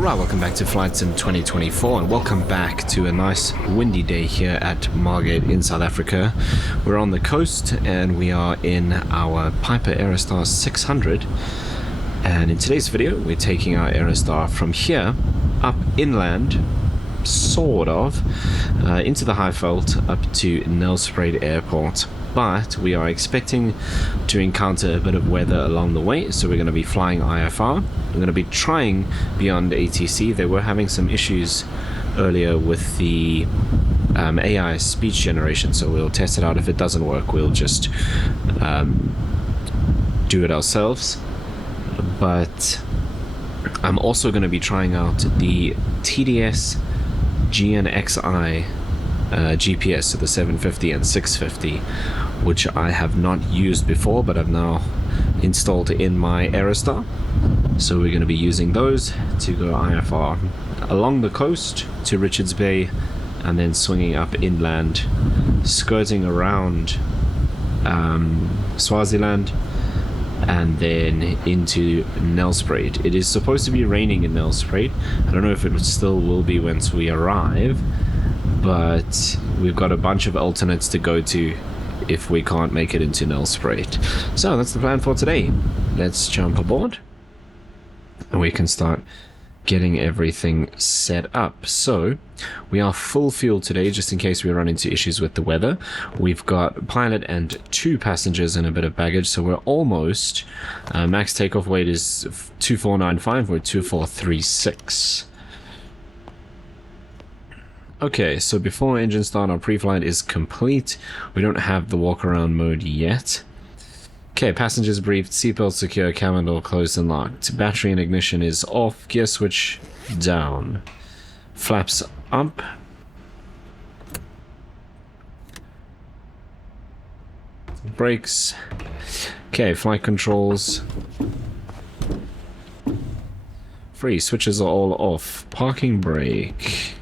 Alright, welcome back to Flight Sim 2024 and welcome back to a nice windy day here at Margate in South Africa. We're on the coast and we are in our Piper Aerostar 600, and in today's video we're taking our Aerostar from here up inland, sort of, into the Highveld up to Nelspruit Airport. But we are expecting to encounter a bit of weather along the way, so we're going to be flying IFR. We're going to be trying beyond ATC. They were having some issues earlier with the AI speech generation, so we'll test it out. If it doesn't work, we'll just do it ourselves. But I'm also going to be trying out the TDS GNXI GPS, so the 750 and 650, which I have not used before, but I've now installed in my Aerostar. So we're going to be using those to go IFR along the coast to Richards Bay, and then swinging up inland, skirting around Swaziland, and then into Nelspruit. It is supposed to be raining in Nelspruit. I don't know if it still will be once we arrive, but we've got a bunch of alternates to go to if we can't make it into Nelspruit. So that's the plan for today. Let's jump aboard and we can start getting everything set up. So we are full fuel today, just in case we run into issues with the weather. We've got pilot and 2 passengers and a bit of baggage, so we're almost max takeoff weight is 2495. We're 2436. Okay, so before engine start, our pre-flight is complete. We don't have the walk-around mode yet. Okay, passengers briefed, seatbelt secure, cabin door closed and locked. Battery and ignition is off, gear switch down. Flaps up. Brakes. Okay, flight controls. Free, switches are all off. Parking brake.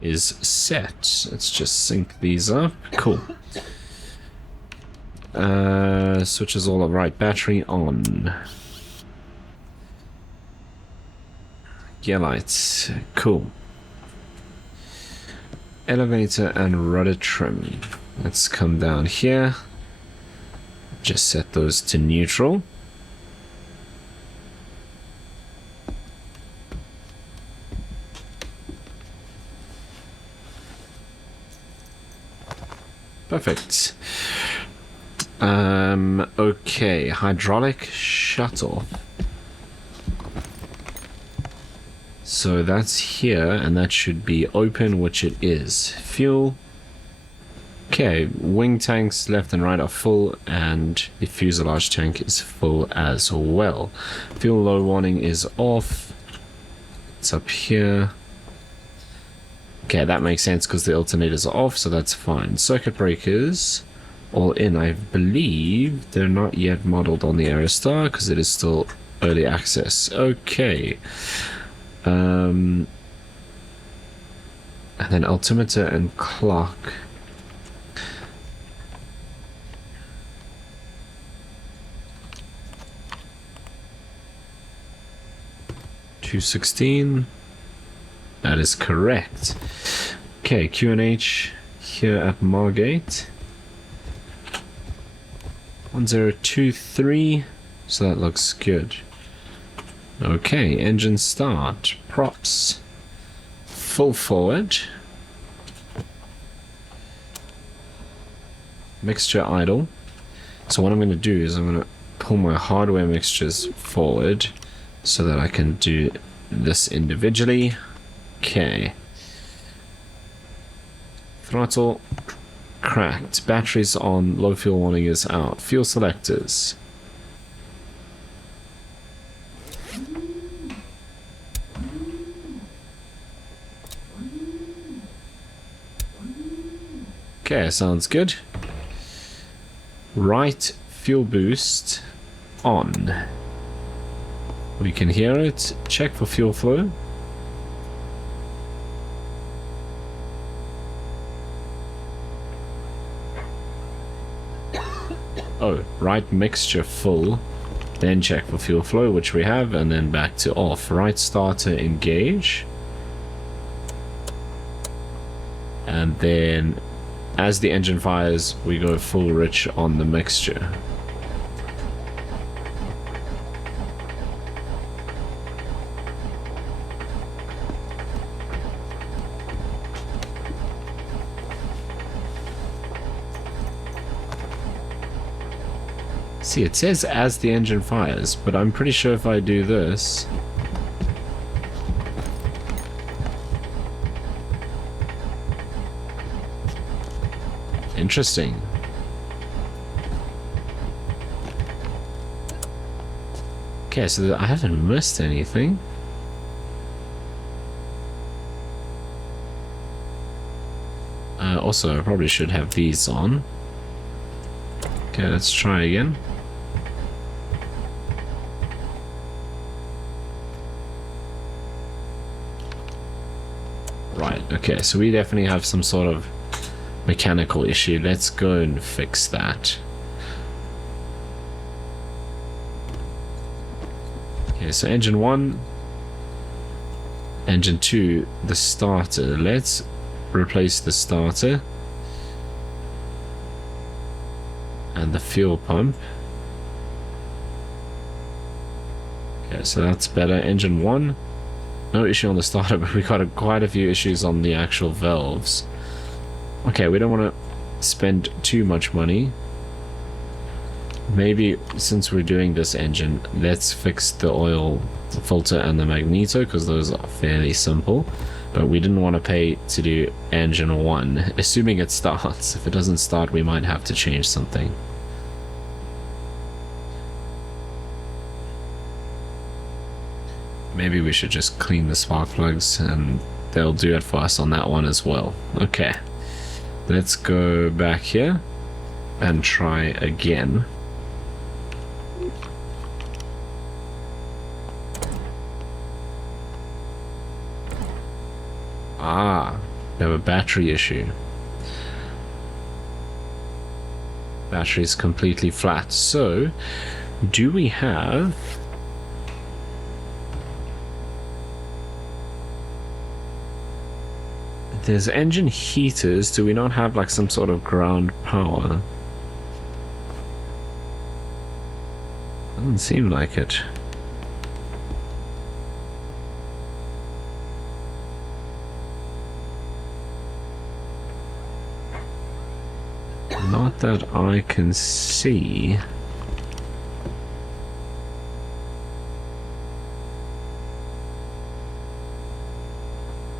Is set. Let's just sync these up. Cool. Switches all right. Battery on. Gear lights. Cool. Elevator and rudder trim. Let's come down here. Just set those to neutral. Perfect. Okay, hydraulic shuttle. So that's here, and that should be open, which it is. Fuel. Okay, wing tanks left and right are full, and the fuselage tank is full as well. Fuel low warning is off. It's up here. Okay, that makes sense because the alternators are off, so that's fine. Circuit breakers all in. I believe they're not yet modeled on the Aerostar because it is still early access. Okay. And then altimeter and clock. $216. That is correct. Okay, QNH here at Margate. 1023. So that looks good. Okay, engine start. Props. Full forward. Mixture idle. So what I'm going to do is I'm going to pull my hardware mixtures forward so that I can do this individually. Okay. Throttle cracked. Batteries on. Low fuel warning is out. Fuel selectors. Okay, sounds good. Right fuel boost on. We can hear it. Check for fuel flow. Oh, right mixture full. Then check for fuel flow, which we have, and then back to off. Right starter engage. And then as the engine fires, we go full rich on the mixture. See, it says as the engine fires, but I'm pretty sure if I do this... Interesting. Okay, so I haven't missed anything. Also, I probably should have these on. Okay, let's try again. Right, okay, so we definitely have some sort of mechanical issue. Let's go and fix that. Okay, so engine 1, engine 2, the starter. Let's replace the starter and the fuel pump. Okay, so that's better. Engine 1, no issue on the starter, but we got quite a few issues on the actual valves. Okay, we don't want to spend too much money. Maybe since we're doing this engine, let's fix the oil filter and the magneto, because those are fairly simple. But we didn't want to pay to do engine 1, assuming it starts. If it doesn't start, we might have to change something. Maybe we should just clean the spark plugs and they'll do it for us on that one as well. Okay. Let's go back here and try again. Ah, we have a battery issue. Battery's completely flat. So, do we have... There's engine heaters. Do we not have like some sort of ground power? Doesn't seem like it. Not that I can see.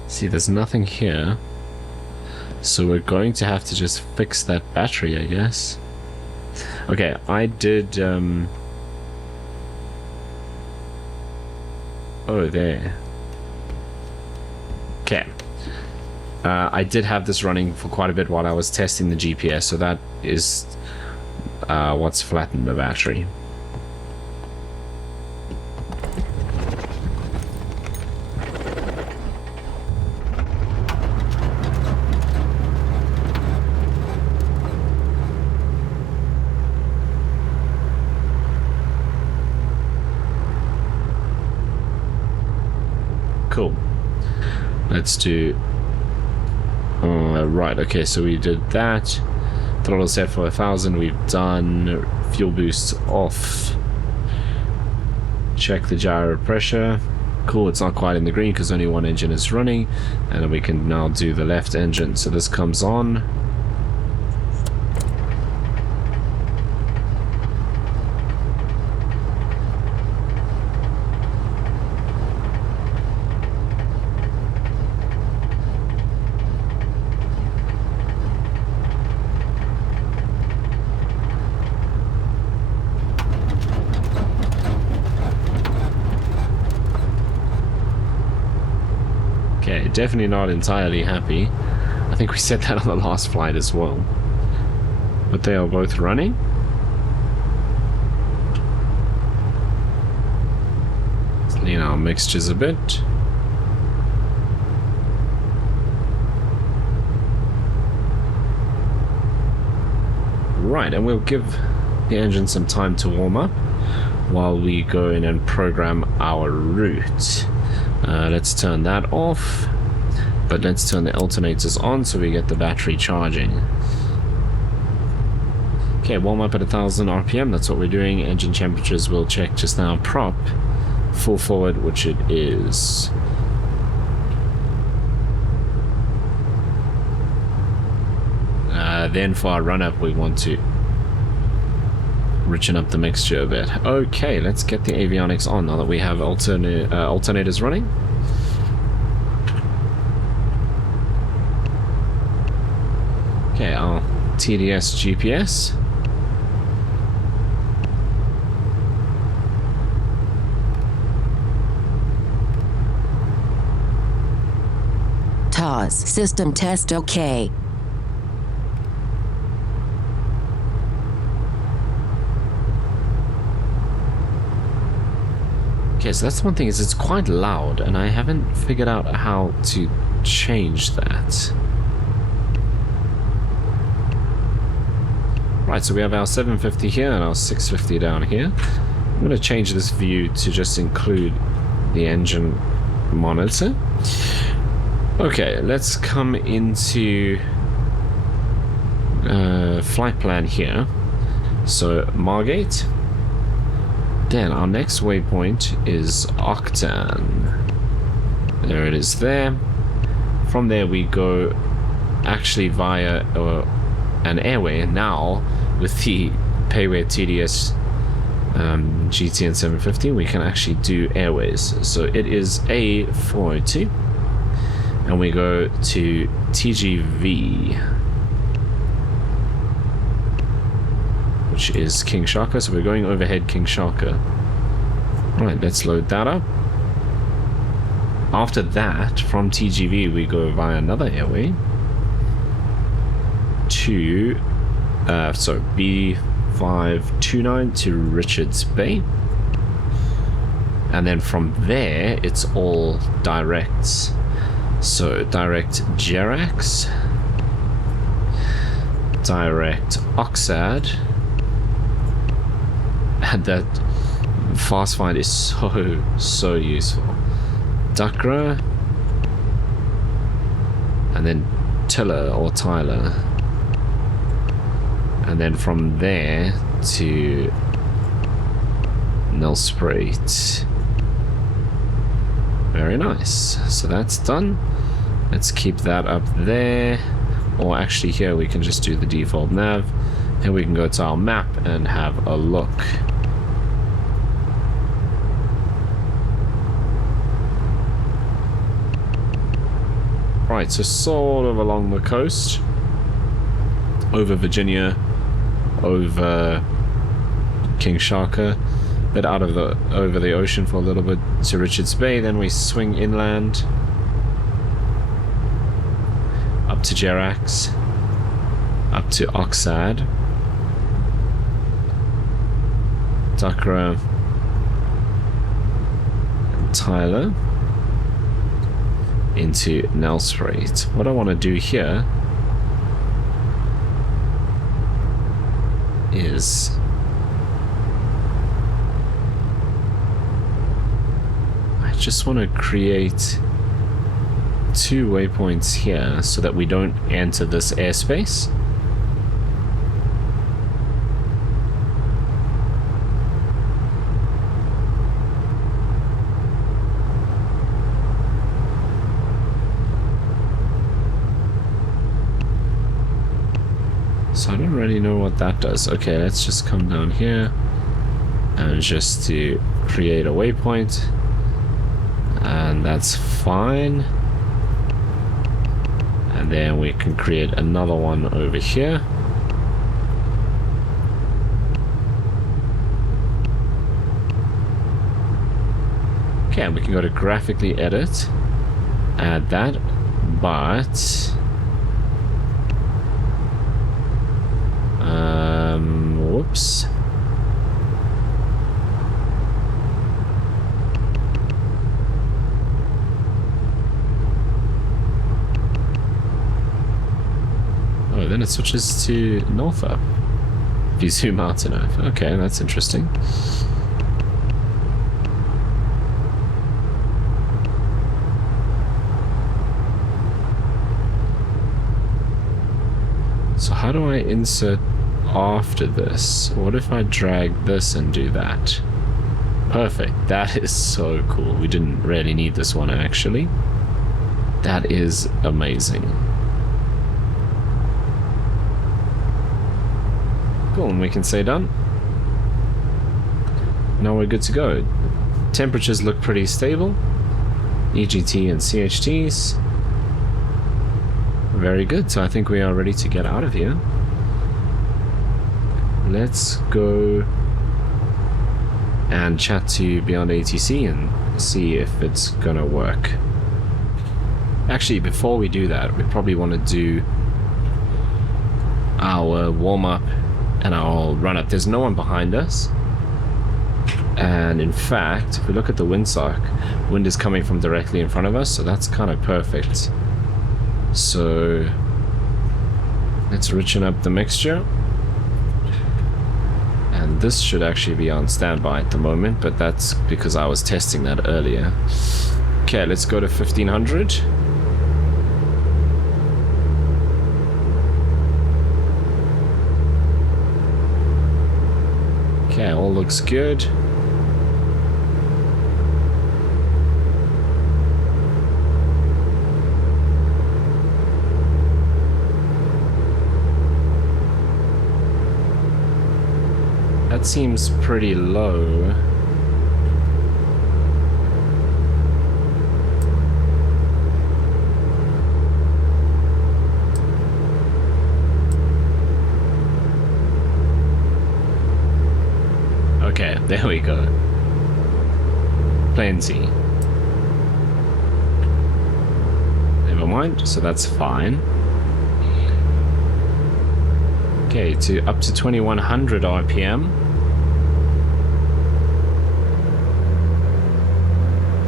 See, there's nothing here, so we're going to have to just fix that battery, I guess. Okay, I did oh, there. Okay, I did have this running for quite a bit while I was testing the GPS, so that is what's flattened the battery. Cool. Let's do... right, okay, so we did that. Throttle set for 1000, we've done. Fuel boost off. Check the gyro pressure. Cool, it's not quite in the green because only one engine is running. And then we can now do the left engine. So this comes on. Definitely not entirely happy. I think we said that on the last flight as well. But they are both running. Let's clean our mixtures a bit. Right, and we'll give the engine some time to warm up. while we go in and program our route. Let's turn that off, but let's turn the alternators on so we get the battery charging. Okay, warm up at 1000 RPM, that's what we're doing. Engine temperatures we'll check just now. Prop, full forward, which it is. Then for our run up, we want to richen up the mixture a bit. Okay, let's get the avionics on now that we have alternators running. Okay, our TDS GPS. TOS, system test okay. Okay, so that's one thing, is it's quite loud, and I haven't figured out how to change that. Right, so we have our 750 here and our 650 down here. I'm going to change this view to just include the engine monitor. Okay, let's come into flight plan here. So, Margate. Then our next waypoint is Octan. There it is there. From there we go actually via an airway now with the Payware TDS GTN 750. We can actually do airways. So it is A402 and we go to TGV, which is King Sharka, so we're going overhead King Sharka. Right, let's load that up. After that, from TGV, we go via another airway to, B529 to Richards Bay. And then from there, it's all directs. So, direct Jerax, direct Oxad, and that fast find is so useful. Dakra, and then Tiller or Tyler, and then from there to Nelspruit. Very nice. So that's done. Let's keep that up there. Or actually here we can just do the default nav. And we can go to our map and have a look. Right, so sort of along the coast. Over Virginia. Over King Sharka. Bit out of the over the ocean for a little bit to Richards Bay, then we swing inland up to Jerax, up to Oxad, Dakra, and Tyler into Nelspruit. What I want to do here is just want to create 2 waypoints here so that we don't enter this airspace. So I don't really know what that does. Okay, let's just come down here and just to create a waypoint. And that's fine. And then we can create another one over here. Okay, and we can go to graphically edit, add that, but whoops. Then it switches to Norfolk if you zoom out enough. Okay, that's interesting. how do I insert after this? What if I drag this and do that? Perfect. That is so cool. We didn't really need this one actually. That is amazing. Cool, and we can say done. Now we're good to go. Temperatures look pretty stable. EGT and CHTs. Very good, so I think we are ready to get out of here. Let's go and chat to Beyond ATC and see if it's gonna work. Actually, before we do that, we probably want to do our warm-up and our run-up. There's no one behind us. And in fact, if we look at the windsock, wind is coming from directly in front of us, so that's kind of perfect. So let's richen up the mixture. And this should actually be on standby at the moment, but that's because I was testing that earlier. Okay, let's go to 1500. Okay, all looks good. That seems pretty low. Okay, there we go. Plenty. Never mind, so that's fine. Okay, to up to 2100 RPM.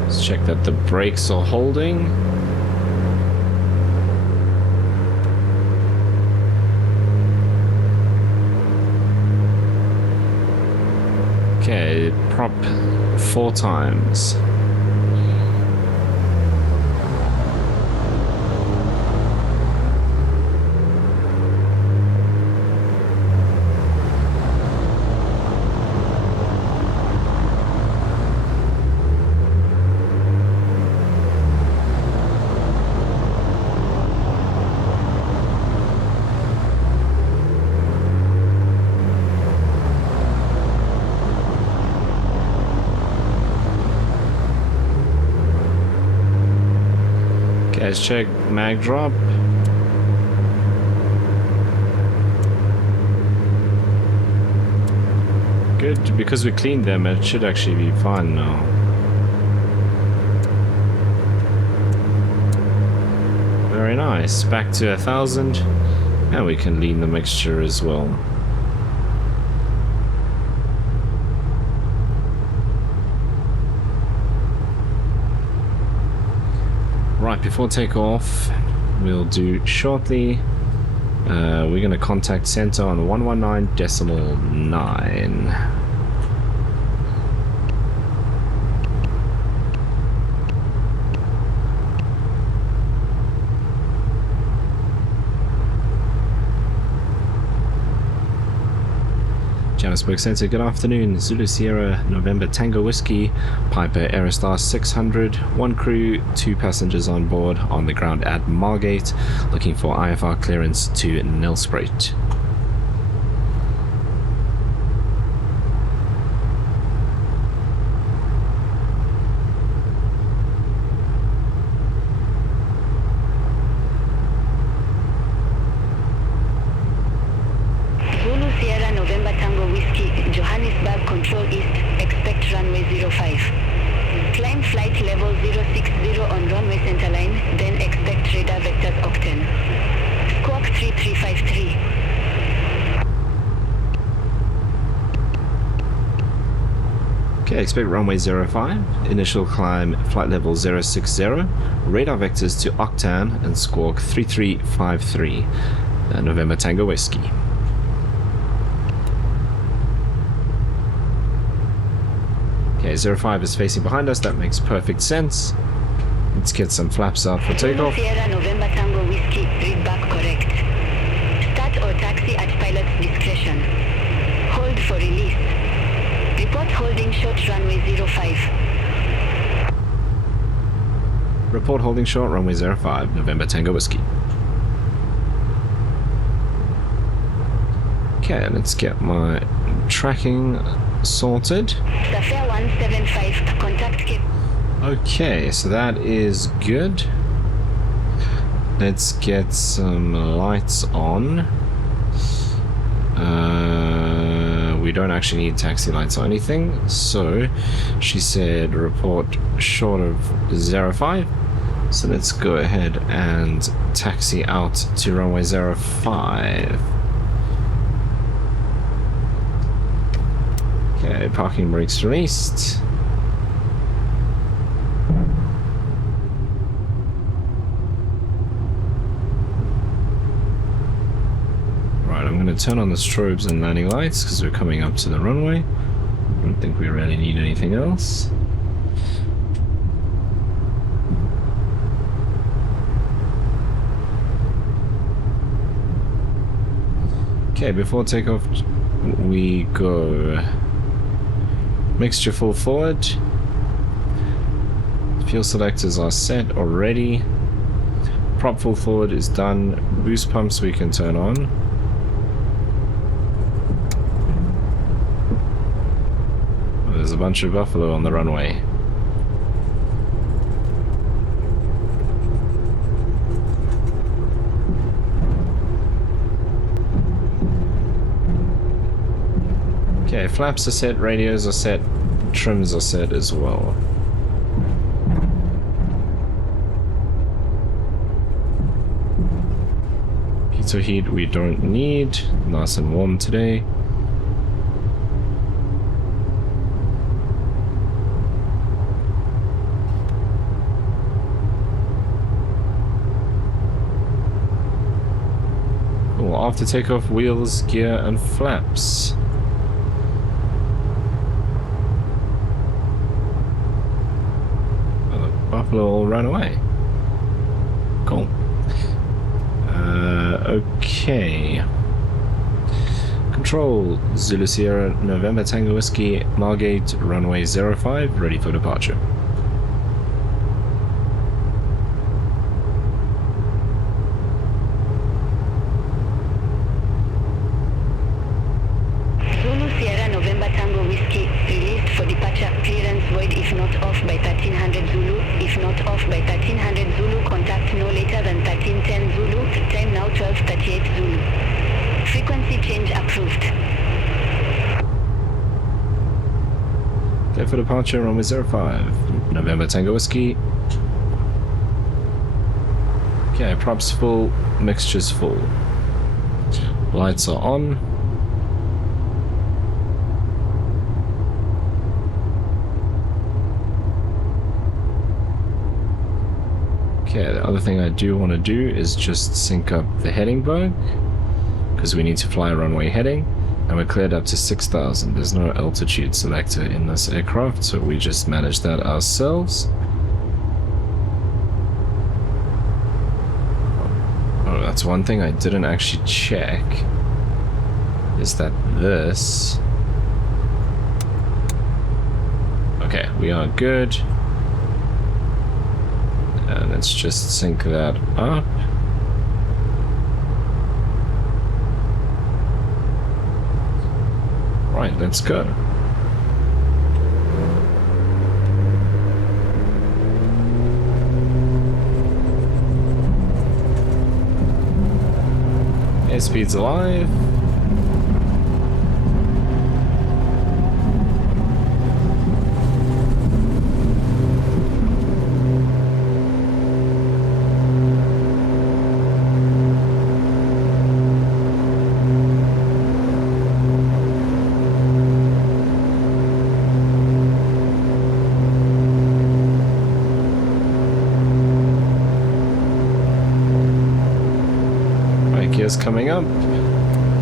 Let's check that the brakes are holding. Okay, prop 4 times. Let's check mag drop. Good, because we cleaned them, it should actually be fine now. Very nice. Back to 1000, and we can lean the mixture as well. Right, before takeoff, we'll do shortly. We're going to contact center on 119.9. Johannesburg Center, good afternoon. Zulu Sierra November Tango Whiskey, Piper Aerostar 600, 1 crew, 2 passengers on board, on the ground at Margate, looking for IFR clearance to Nelspruit. Expect runway 05, initial climb flight level 060, radar vectors to Octan and squawk 3353, November Tango Whiskey. Okay, 05 is facing behind us, that makes perfect sense. Let's get some flaps out for takeoff. Sierra November Tango Whiskey, read back correct. Start or taxi Report holding short, runway 05, November Tango Whiskey. Okay, let's get my tracking sorted. Safari 175, contact Cape. Okay, so that is good. Let's get some lights on. We don't actually need taxi lights or anything, so she said report short of 05. So let's go ahead and taxi out to runway 05. Okay, parking brakes released. I'm going to turn on the strobes and landing lights because we're coming up to the runway. I don't think we really need anything else. Okay, before takeoff we go mixture full forward. Fuel selectors are set already. Prop full forward is done. Boost pumps we can turn on. There's a bunch of buffalo on the runway. Okay, flaps are set, radios are set, trims are set as well. Pitot heat we don't need, nice and warm today. After takeoff, wheels, gear, and flaps. Oh, the buffalo all ran away. Cool. Okay. Control, Zulu Sierra, November Tango Whiskey, Margate, runway 05, ready for departure. For departure, runway 05, November Tango Whiskey. Okay, props full, mixtures full. Lights are on. Okay, the other thing I do want to do is just sync up the heading bug, because we need to fly runway heading. And we're cleared up to 6,000. There's no altitude selector in this aircraft, so we just manage that ourselves. Oh, that's one thing I didn't actually check. Is that this... Okay, we are good. And let's just sync that up. Right, let's go. Airspeed's alive. Gears coming up.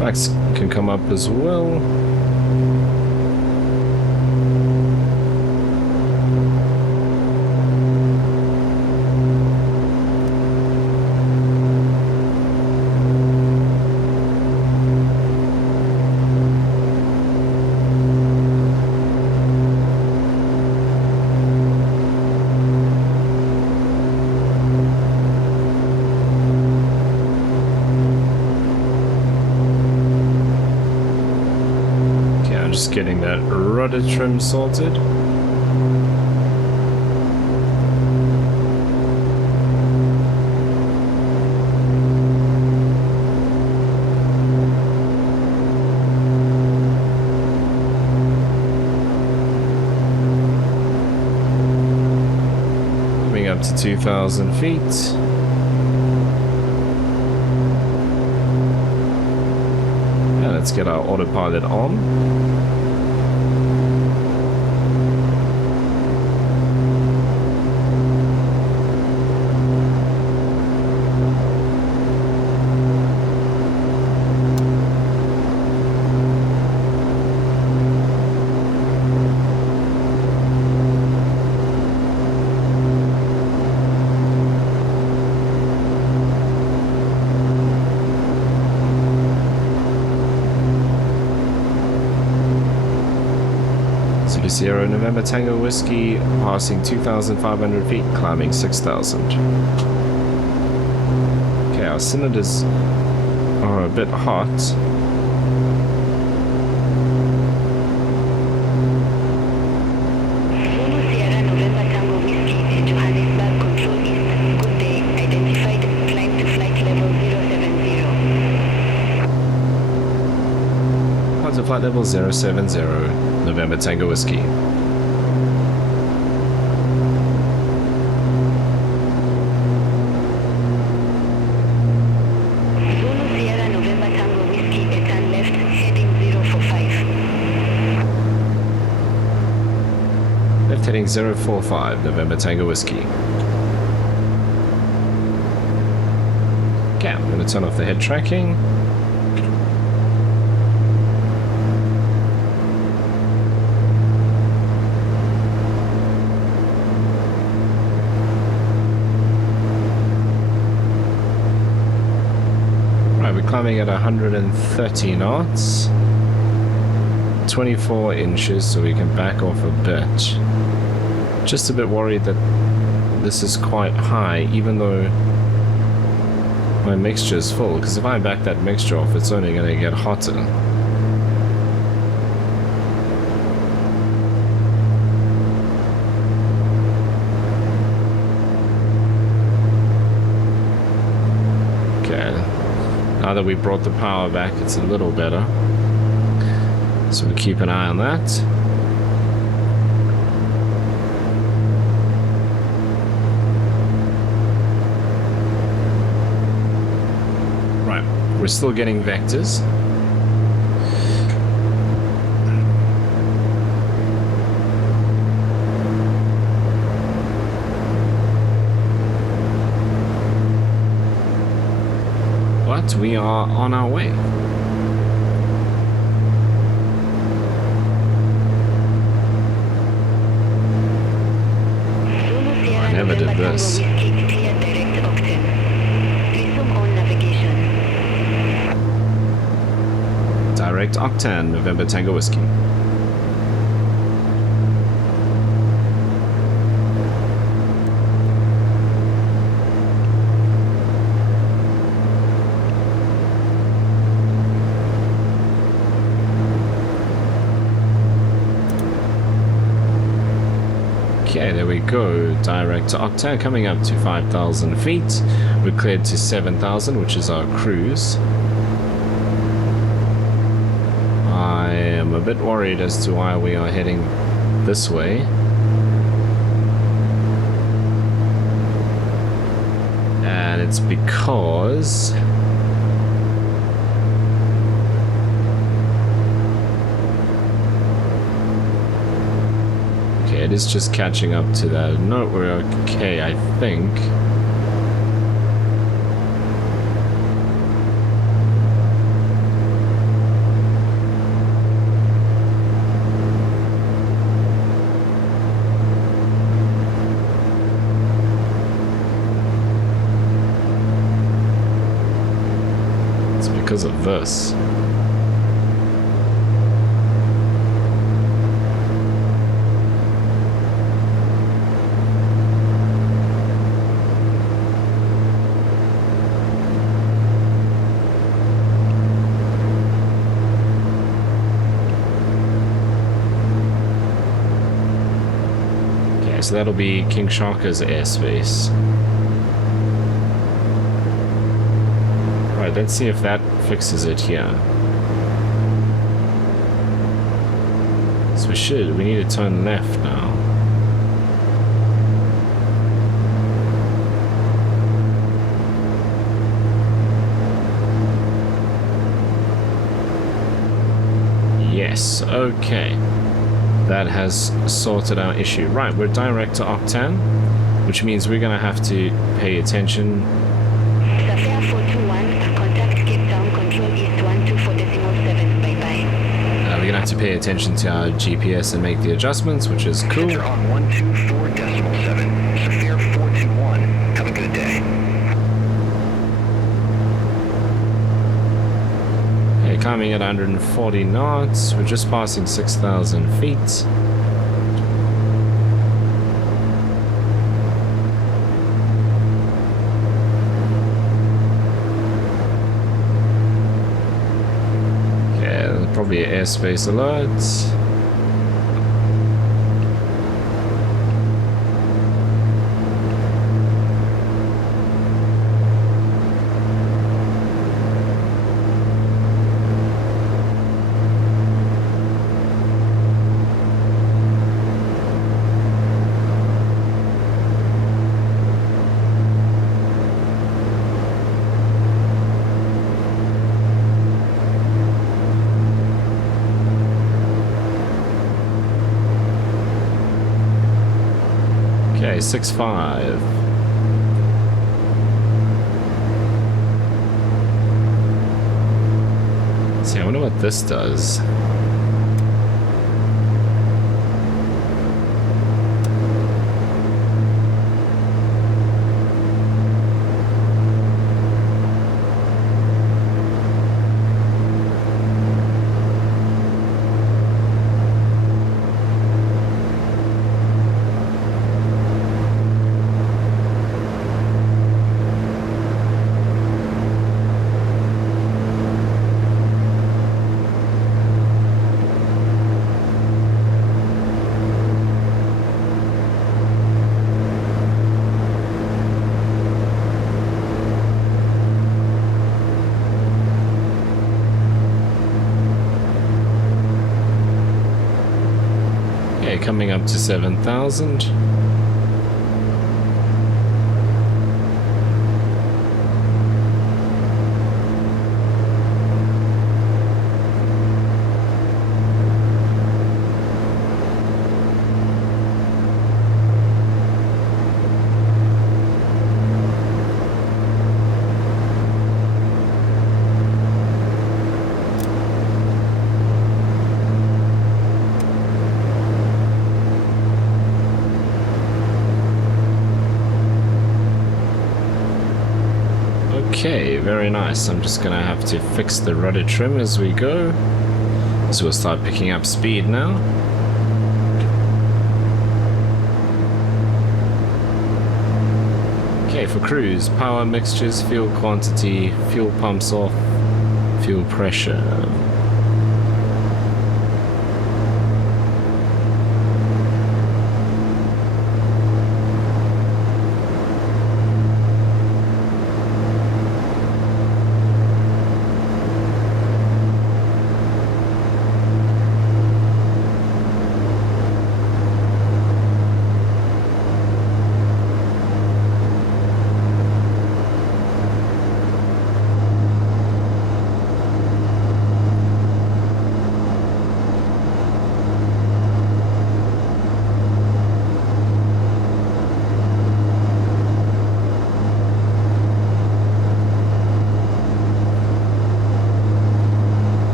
Backs can come up as well. Getting that rudder trim sorted. Coming up to 2,000 feet. Let's get our autopilot on. Sierra November Tango Whiskey, passing 2,500 feet, climbing 6,000. Okay, our cylinders are a bit hot. Zulu Sierra November Tango Whiskey, Johannesburg Control East. Good day. Identified. Climb to flight level 070. Climb to flight level 070. November Tango Whiskey. Zulu Sierra November Tango Whiskey, turn left, heading 045. Left heading 045, November Tango Whiskey. Okay, I'm going to turn off the head tracking. Climbing at 130 knots, 24 inches, so we can back off a bit. Just a bit worried that this is quite high, even though my mixture is full, because if I back that mixture off, it's only going to get hotter. Now that we brought the power back, it's a little better. So we'll keep an eye on that. Right, we're still getting vectors. We are on our way. I never did this. Direct Octane, November Tango Whiskey. Okay, there we go. Direct to Octane, coming up to 5,000 feet. We're cleared to 7,000, which is our cruise. I am a bit worried as to why we are heading this way. And it's because it is just catching up to that. No, we're okay, I think. It's because of this. Okay, so that'll be King Sharka's airspace. Right, let's see if that fixes it here. So we need to turn left now. Yes, okay. That has sorted our issue. Right, we're direct to Octan, which means we're gonna have to pay attention. Safia 421, contact Cape Town, control east 124.7, bye-bye. We're gonna have to pay attention to our GPS and make the adjustments, which is cool. Center on 124.7. Safia 421. Have a good day. Okay, climbing at 140 knots. We're just passing 6,000 feet. Probably an airspace alert. Okay, 6.5. See, I wonder what this does. Coming up to 7,000. Okay, very nice. I'm just gonna have to fix the rudder trim as we go. So we'll start picking up speed now. Okay, for cruise, power mixtures, fuel quantity, fuel pumps off, fuel pressure.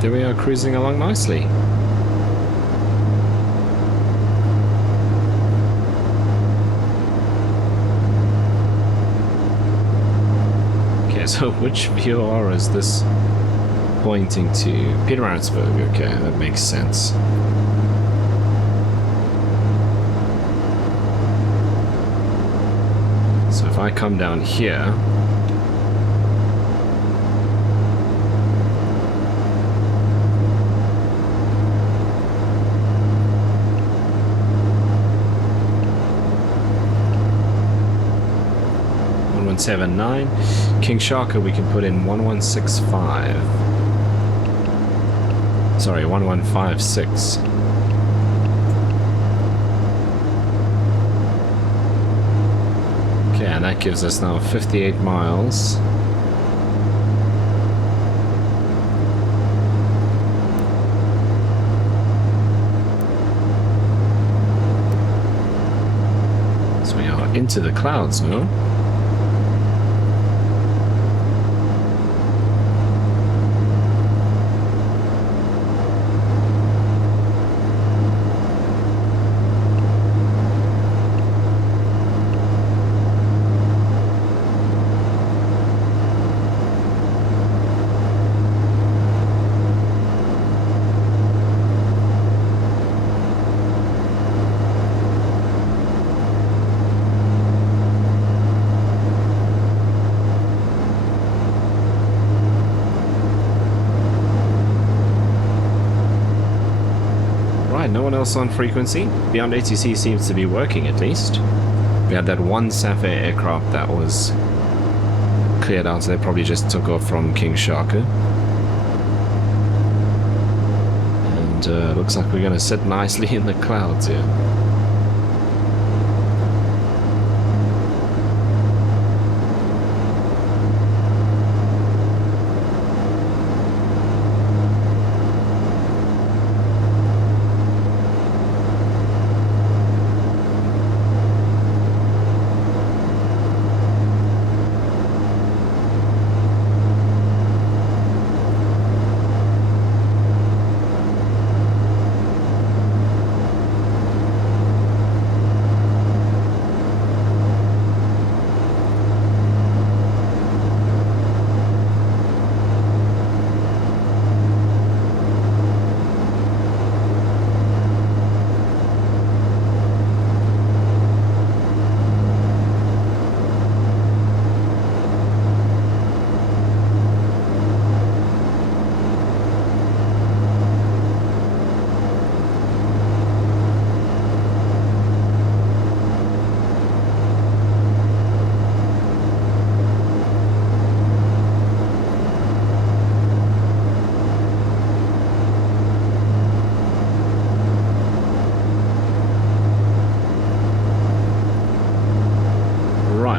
There we are, cruising along nicely. Okay, so which VOR is this pointing to? Pietermaritzburg, okay, that makes sense. So if I come down here, King Sharker we can put in 1165. Sorry, 1156. Okay, and that gives us now 58 miles. So we are into the clouds now. No one else on frequency. Beyond ATC seems to be working at least. We had that one Sapphire aircraft that was cleared out, so they probably just took off from King Sharker. And looks like we're going to sit nicely in the clouds here.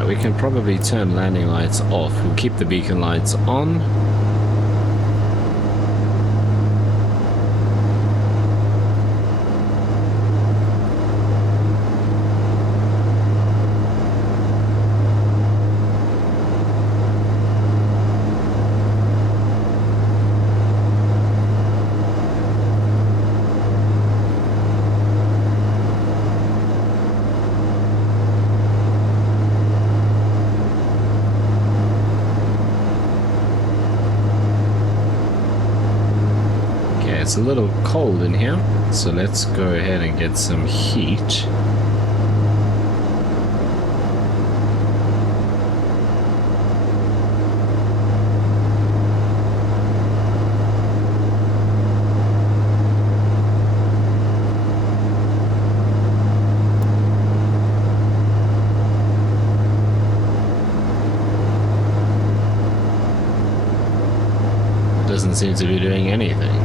We can probably turn landing lights off. We'll keep the beacon lights on. It's a little cold in here, so let's go ahead and get some heat. It doesn't seem to be doing anything.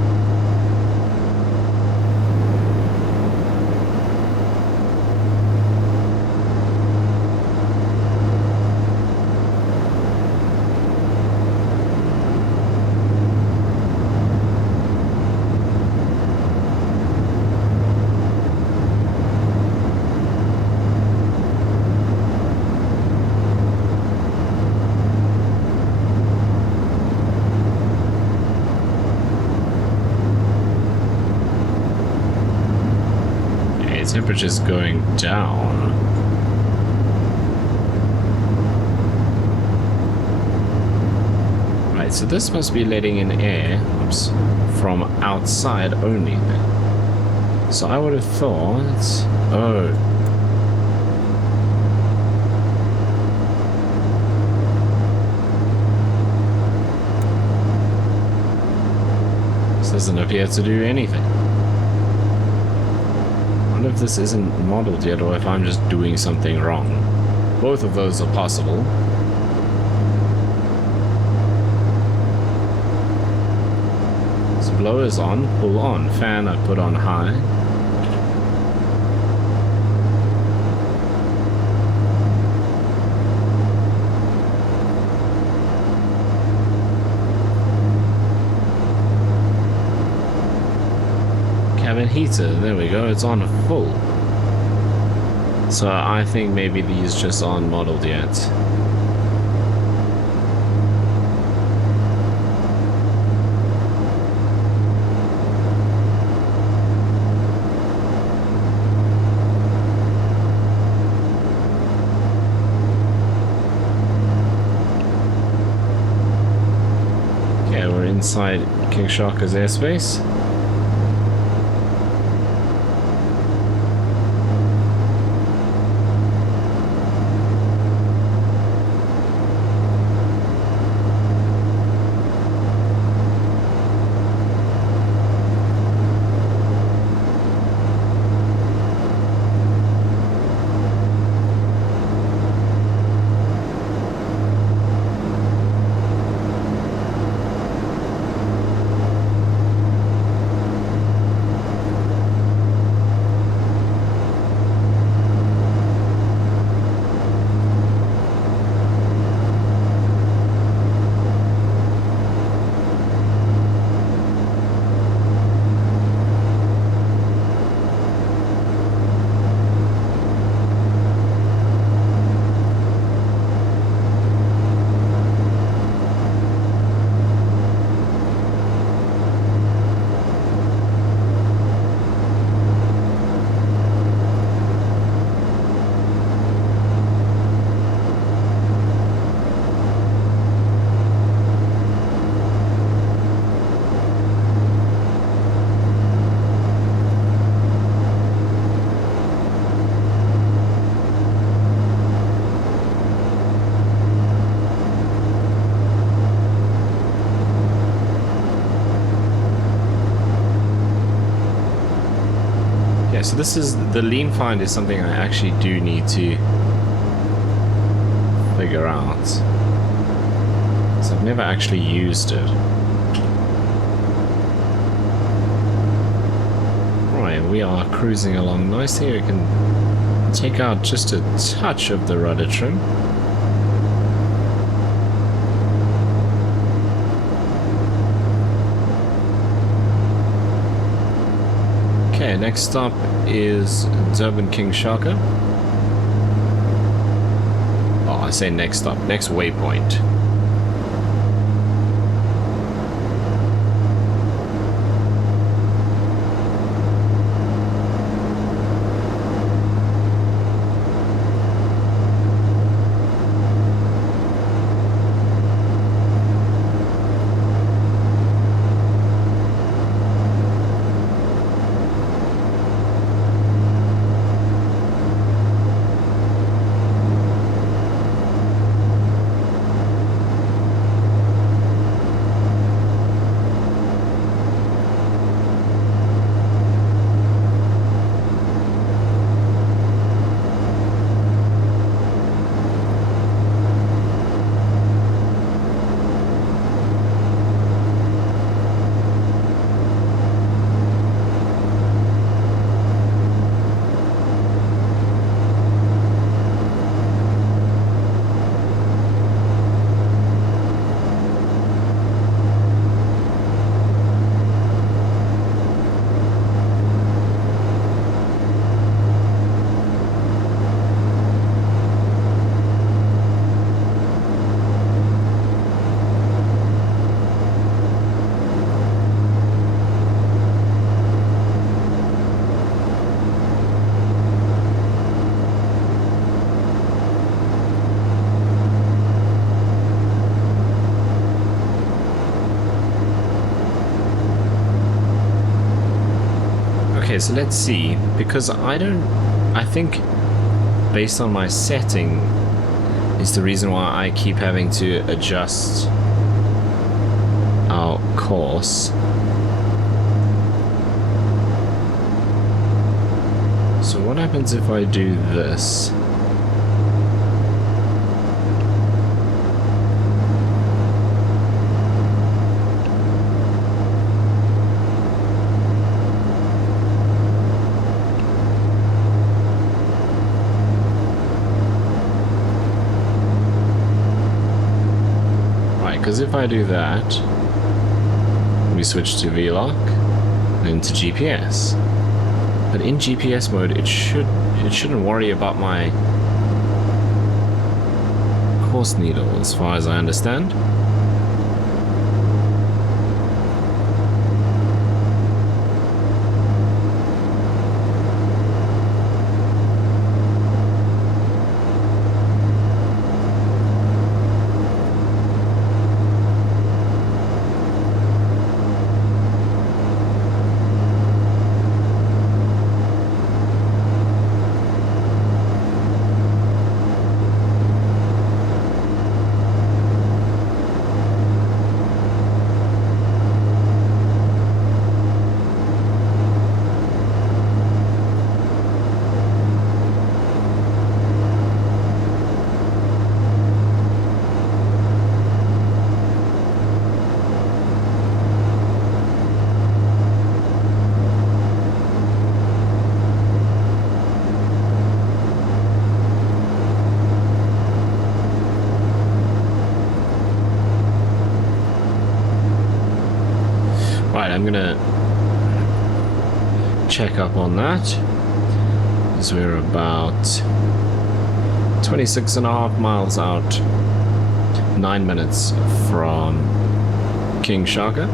Temperature's going down. Right, so this must be letting in air from outside only then. So I would have thought, oh, doesn't appear to do anything. I wonder if this isn't modeled yet or if I'm just doing something wrong. Both of those are possible. So blower is on, pull on. Fan I put on high. Cabin heater, there we go, it's on full. So I think maybe these just aren't modeled yet. Okay, we're inside King Sharka's airspace. So this is the lean find is something I actually do need to figure out. So I've never actually used it. Right, we are cruising along nicely. We can take out just a touch of the rudder trim. Okay, next stop is Durban King Sharka. Oh, I say next stop, next waypoint. Okay, so let's see, because I think based on my setting is the reason why I keep having to adjust our course. So what happens if I do this? Right, because if I do that, we switch to VLOC, then to GPS. But in GPS mode, it shouldn't worry about my course needle, as far as I understand. I'm gonna check up on that, as we're about 26.5 miles out, 9 minutes from King Shaka.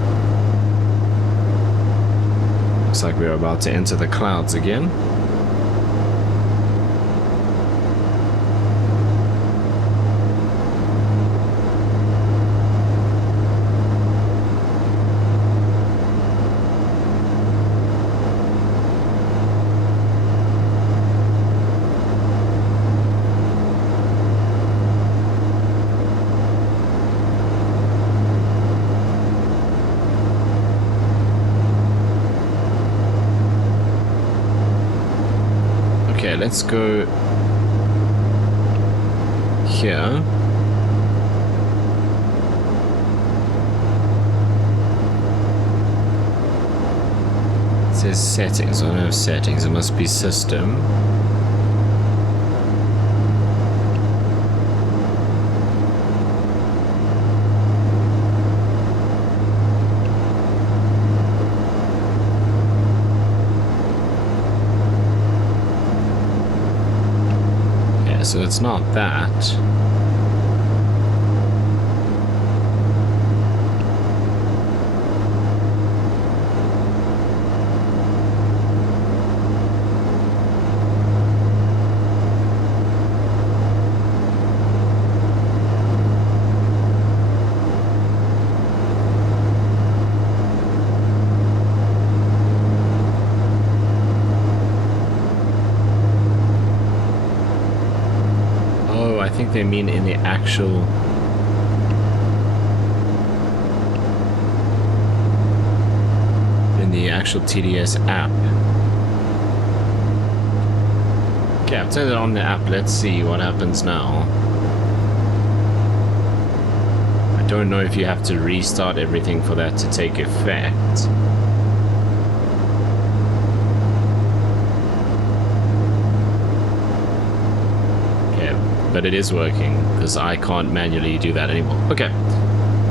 Looks like we're about to enter the clouds again. Let's go here. It says settings. I don't have settings. It must be system. So it's not that. I think they mean in the actual TDS app. Okay, I've turned it on the app. Let's see what happens now. I don't know if you have to restart everything for that to take effect. But it is working, because I can't manually do that anymore. Okay,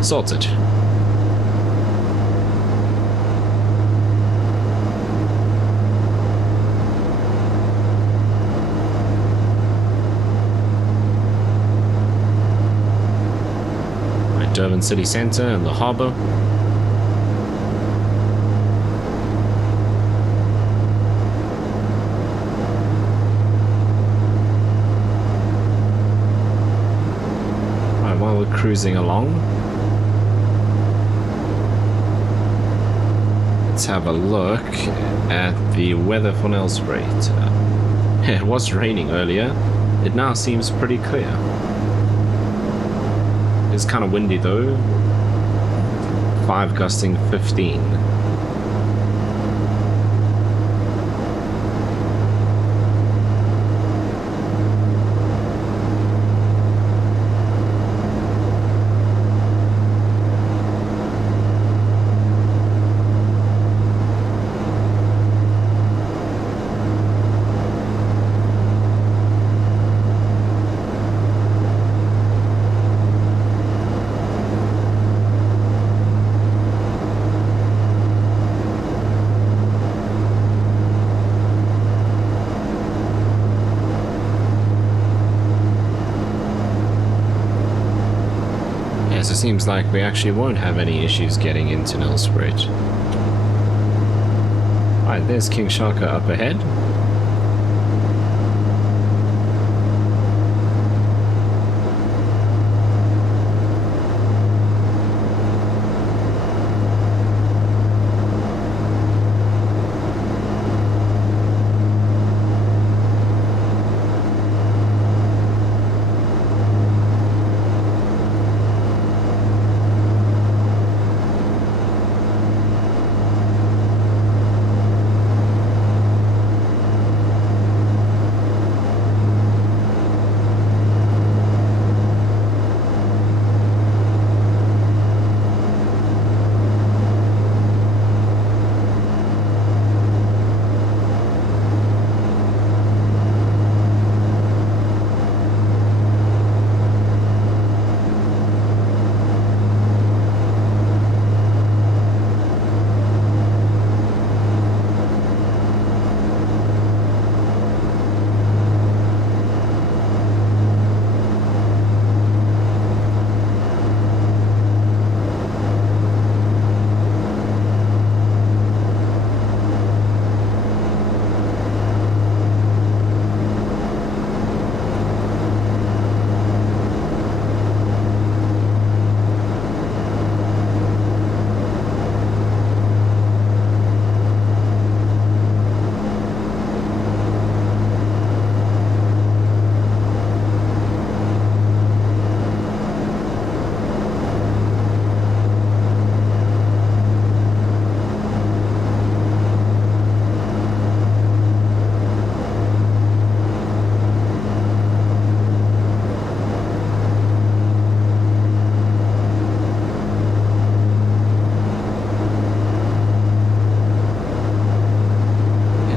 sorted. Right, Durban City Centre and the harbour. While we're cruising along, let's have a look at the weather for Nelspruit. It was raining earlier. It now seems pretty clear. It's kind of windy though. 5 gusting 15. Yeah, so it seems like we actually won't have any issues getting into Nelspruit. Alright, there's King Sharker up ahead.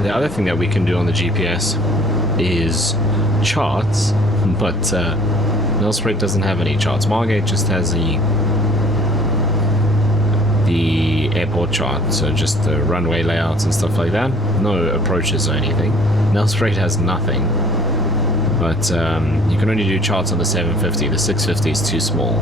Other thing that we can do on the GPS is charts, but Nelspruit doesn't have any charts. Margate just has the airport chart, so just the runway layouts and stuff like that. No approaches or anything. Nelspruit has nothing, but you can only do charts on the 750. The 650 is too small.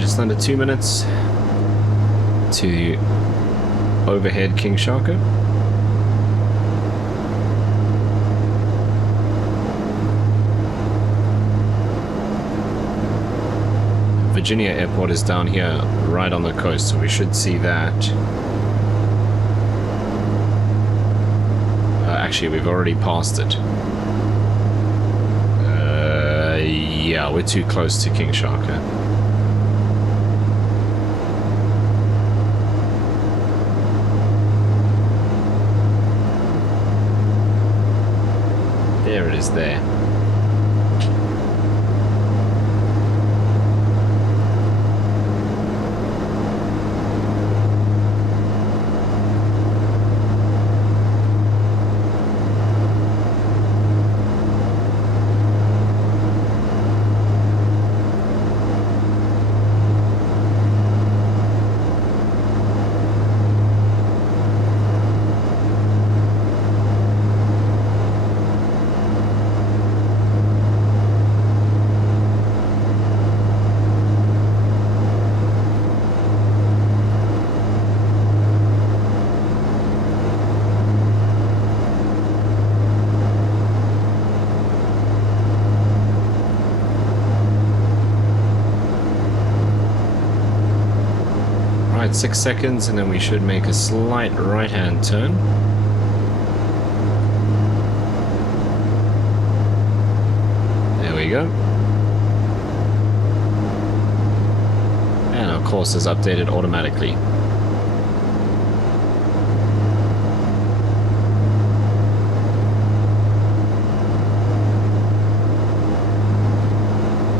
Just under 2 minutes to overhead King Sharker. Virginia Airport is down here right on the coast, so we should see that. Actually, we've already passed it. Yeah, we're too close to King Sharker. There it is there. Right, 6 seconds, and then we should make a slight right-hand turn. There we go. And our course is updated automatically.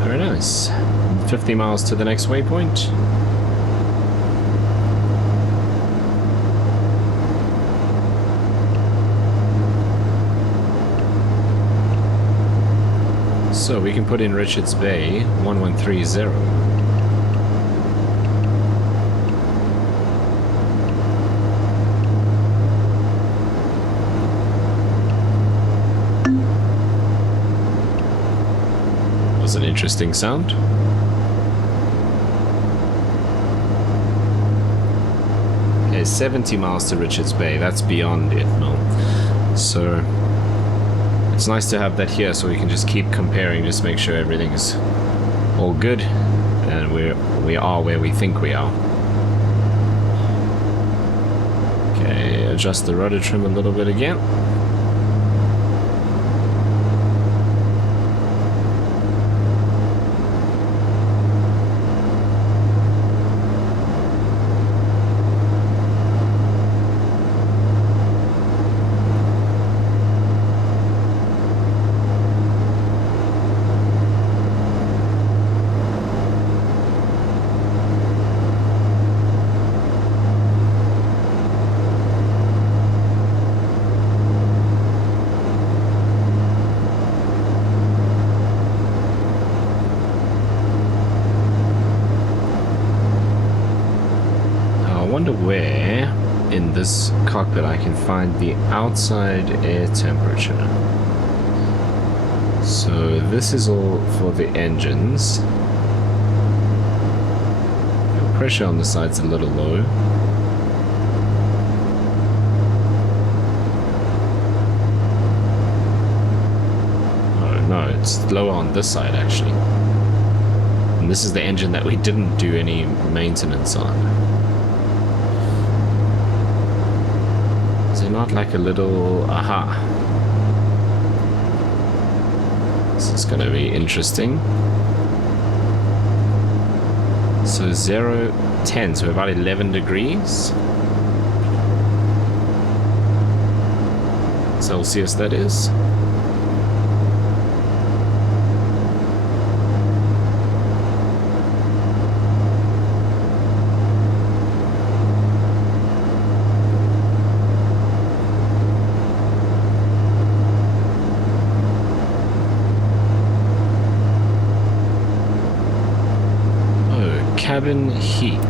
Very nice. 50 miles to the next waypoint. So we can put in Richards Bay 1130. That's an interesting sound. Okay, 70 miles to Richards Bay. That's beyond it, no. So it's nice to have that here so we can just keep comparing, just make sure everything is all good and we are where we think we are. Okay, adjust the rudder trim a little bit again. Where in this cockpit I can find the outside air temperature. So this is all for the engines. The pressure on the side's a little low. Oh no, it's lower on this side actually. And this is the engine that we didn't do any maintenance on. Not like a little aha. This is going to be interesting. So 0, 10, so about 11 degrees Celsius, that is. Cabin heat.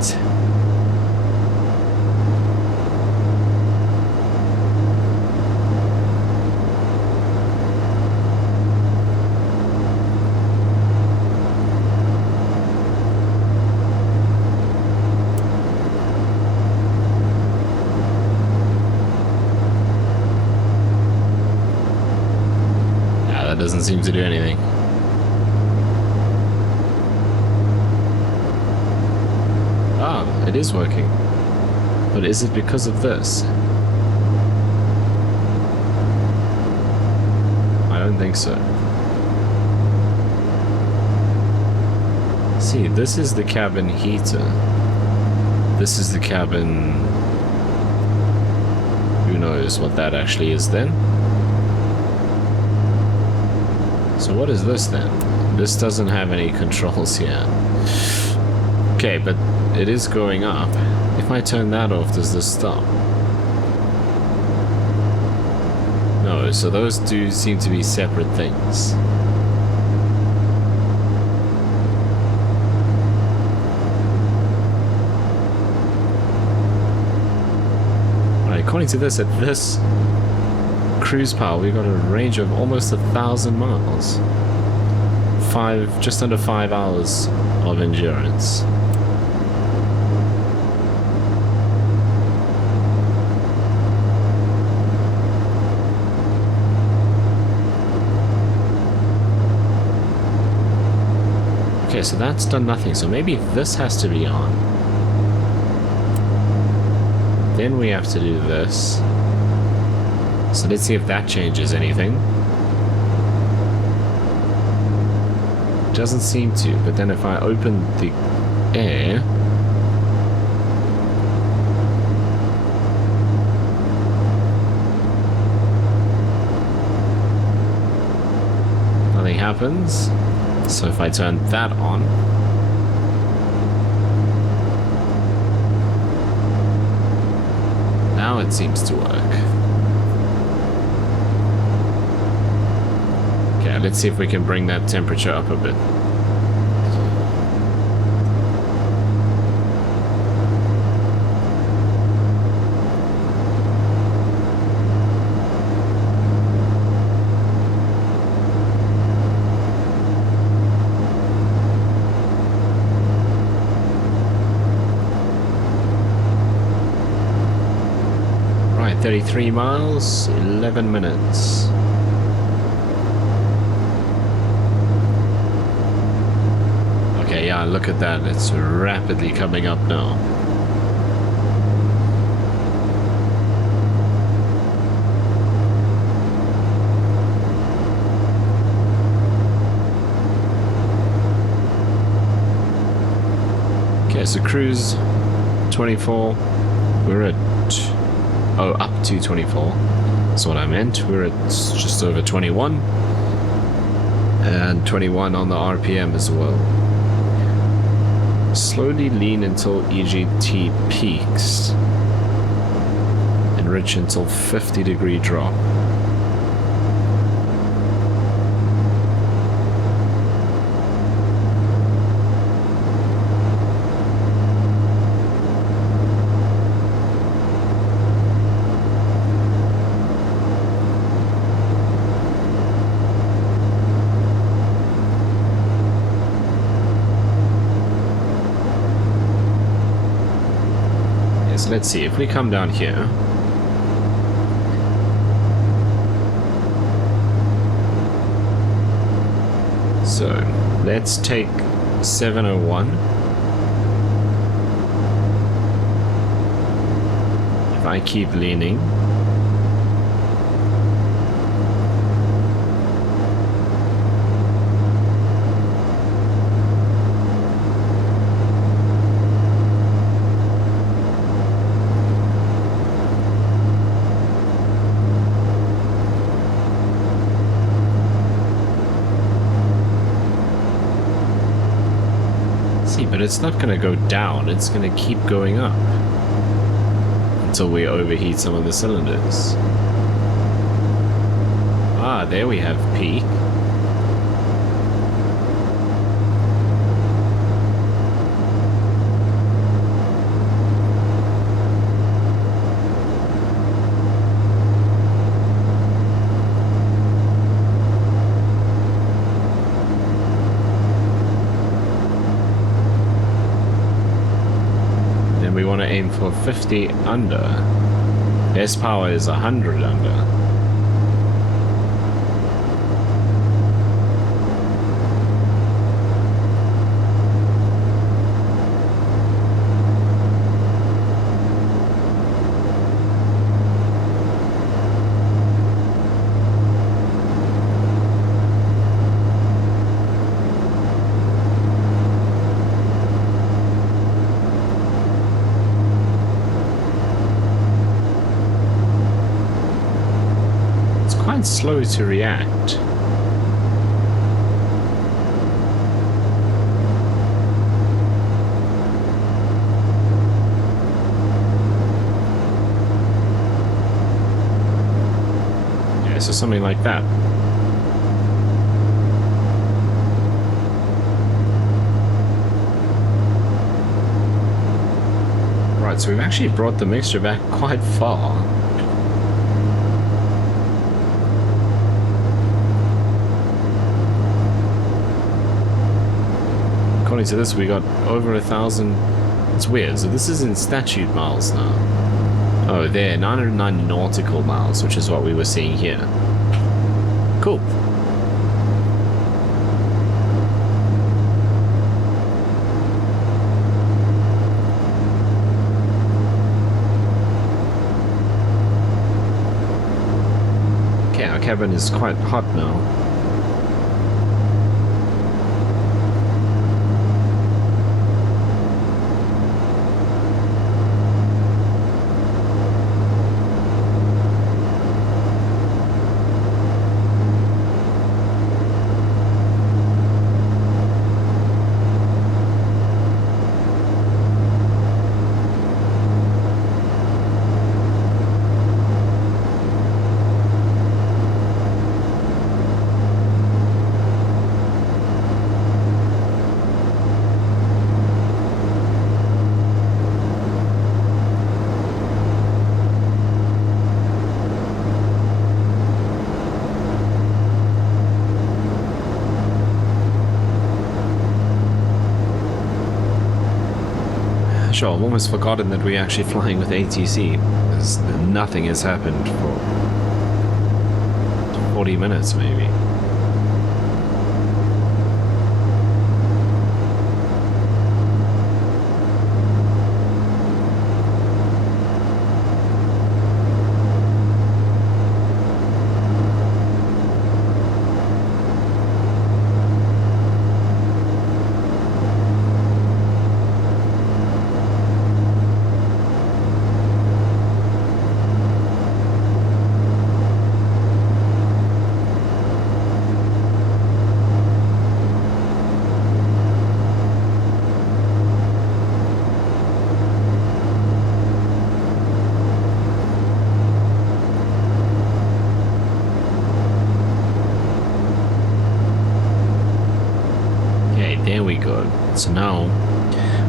That doesn't seem to do anything. It is working. But is it because of this? I don't think so. See, this is the cabin heater. This is the cabin... Who knows what that actually is then? So what is this then? This doesn't have any controls here. Okay, but it is going up. If I turn that off, does this stop? No, so those do seem to be separate things. Right, according to this, at this cruise power, we've got a range of almost 1,000 miles. Just under 5 hours of endurance. Okay, so that's done nothing. So maybe this has to be on. Then we have to do this. So let's see if that changes anything. Doesn't seem to, but then if I open the air, nothing happens. So if I turn that on, now it seems to work. Okay, let's see if we can bring that temperature up a bit. 33 miles, 11 minutes. Okay, yeah, look at that. It's rapidly coming up now. Okay, so cruise 24. We're at... Oh, up to 24. That's what I meant. We're at just over 21. And 21 on the RPM as well. Slowly lean until EGT peaks. Enrich until 50-degree drop. Let's see, if we come down here, so let's take 701. If I keep leaning, but it's not going to go down, it's going to keep going up until we overheat some of the cylinders. Ah, there we have peak. Aim for 50 under. S power is 100 under. Slow to react. Yeah, so something like that. Right, so we've actually brought the mixture back quite far. According to this, we got over 1,000. It's weird. So this is in statute miles now. Oh, there, 909 nautical miles, which is what we were seeing here. Cool. Okay, our cabin is quite hot now. Sure, I've almost forgotten that we're actually flying with ATC. Nothing has happened for 40 minutes maybe. There we go. So now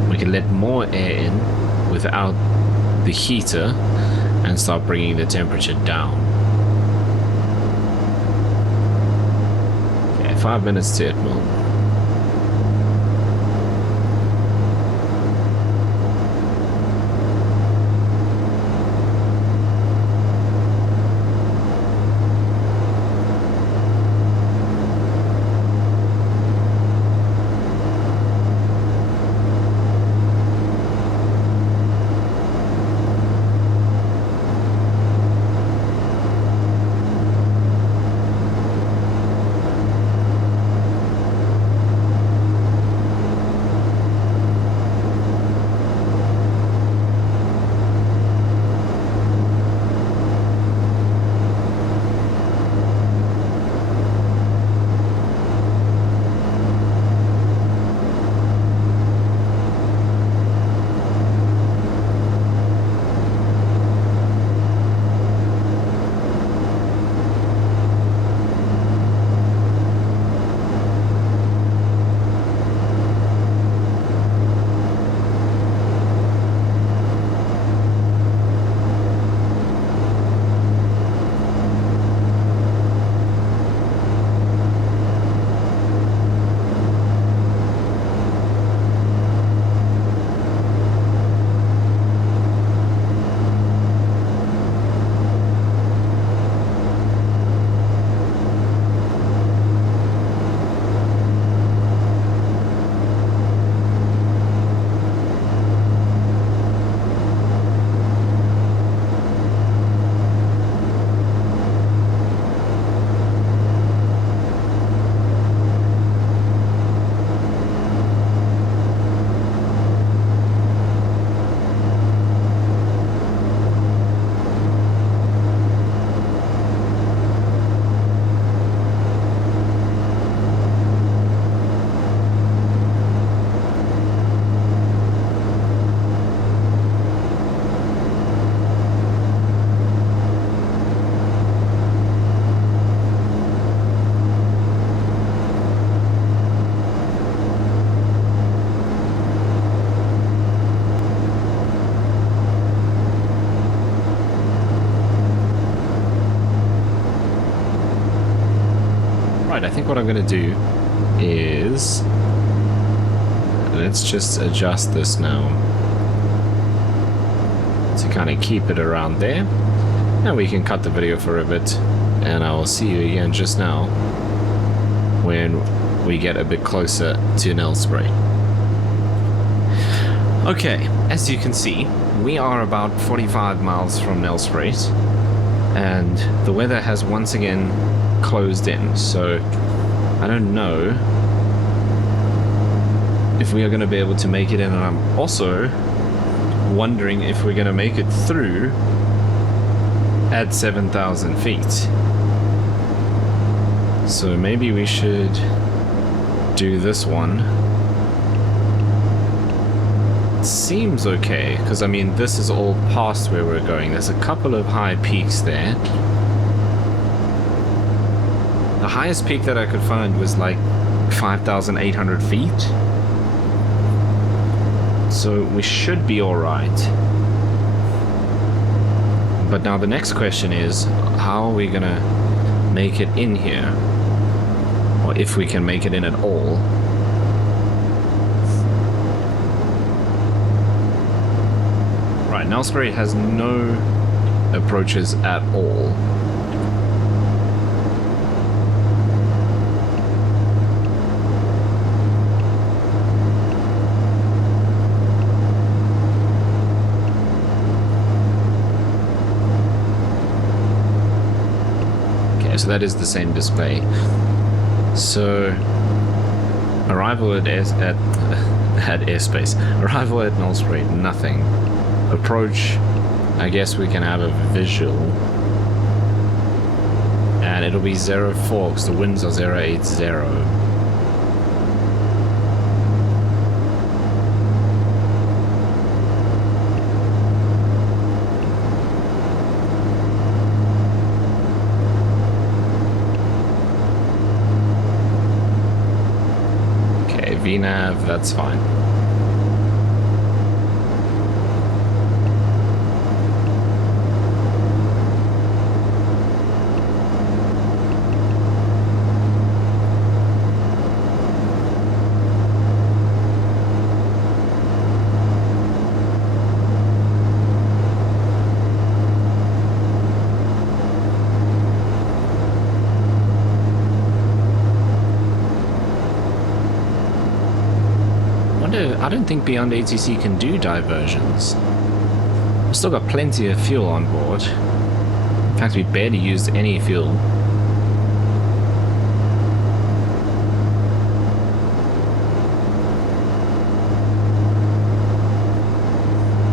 we can let more air in without the heater and start bringing the temperature down. Okay, 5 minutes to Atmel. I think what I'm going to do is, let's just adjust this now to kind of keep it around there. Now we can cut the video for a bit, and I will see you again just now when we get a bit closer to Nelspruit. Okay, as you can see, we are about 45 miles from Nelspruit, and the weather has once again closed in, so I don't know if we are going to be able to make it in, and I'm also wondering if we're going to make it through at 7,000 feet. So maybe we should do this one. It seems okay, because I mean this is all past where we're going. There's a couple of high peaks there. The highest peak that I could find was like 5,800 feet. So we should be alright. But now the next question is, how are we gonna make it in here? Or if we can make it in at all. Right, Nelspruit has no approaches at all. Okay, so that is the same display. So arrival at airspace. Arrival at Nelspruit, nothing. Approach, I guess we can have a visual. And it'll be 04 because the winds are 080. VNav, that's fine. I don't think Beyond ATC can do diversions. We've still got plenty of fuel on board. In fact, we barely used any fuel.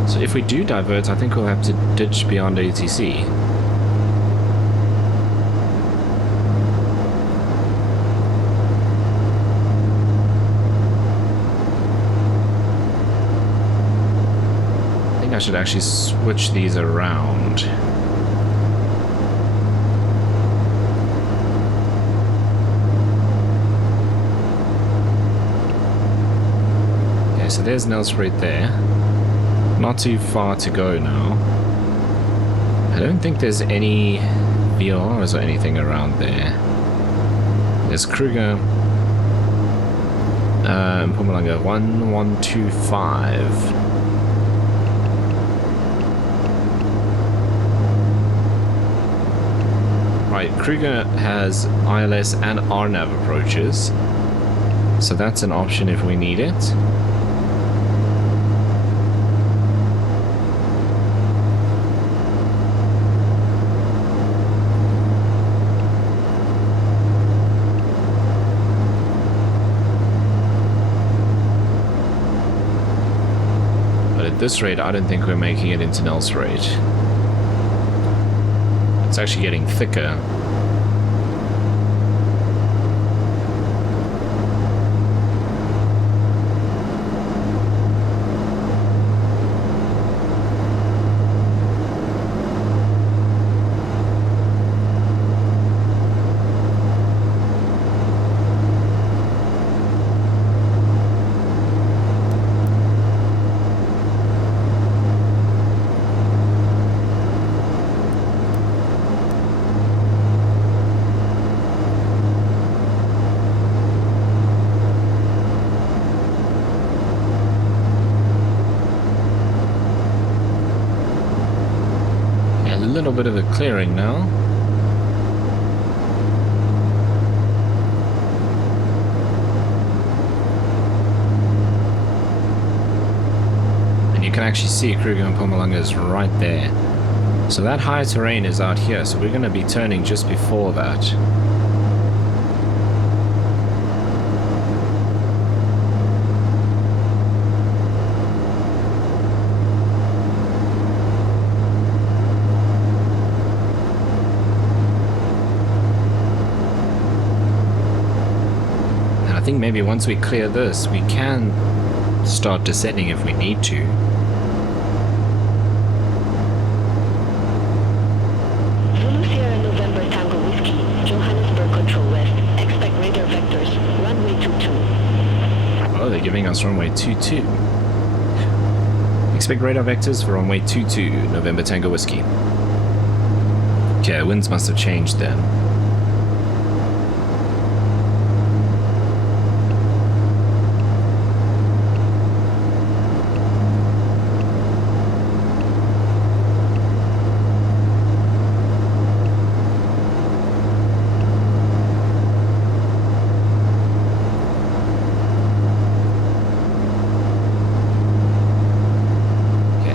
So if we do divert, I think we'll have to ditch Beyond ATC. I should actually switch these around. Okay, so there's Nelspruit there. Not too far to go now. I don't think there's any VLRs or anything around there. There's Kruger. Mpumalanga 1125. Right, Kruger has ILS and RNAV approaches, so that's an option if we need it. But at this rate, I don't think we're making it into Nelspruit. It's actually getting thicker. A little bit of a clearing now. And you can actually see Kruger and Mpumalanga is right there. So that high terrain is out here, so we're going to be turning just before that. I think maybe once we clear this, we can start descending if we need to. Zulu Sierra November Tango Whiskey, Johannesburg Control West. Expect radar vectors, runway 22. Oh, they're giving us runway 22. Expect radar vectors for runway 22, November Tango Whiskey. Okay, winds must have changed then.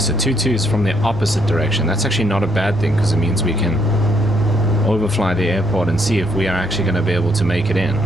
so 2-2 is from the opposite direction. That's actually not a bad thing because it means we can overfly the airport and see if we are actually going to be able to make it in.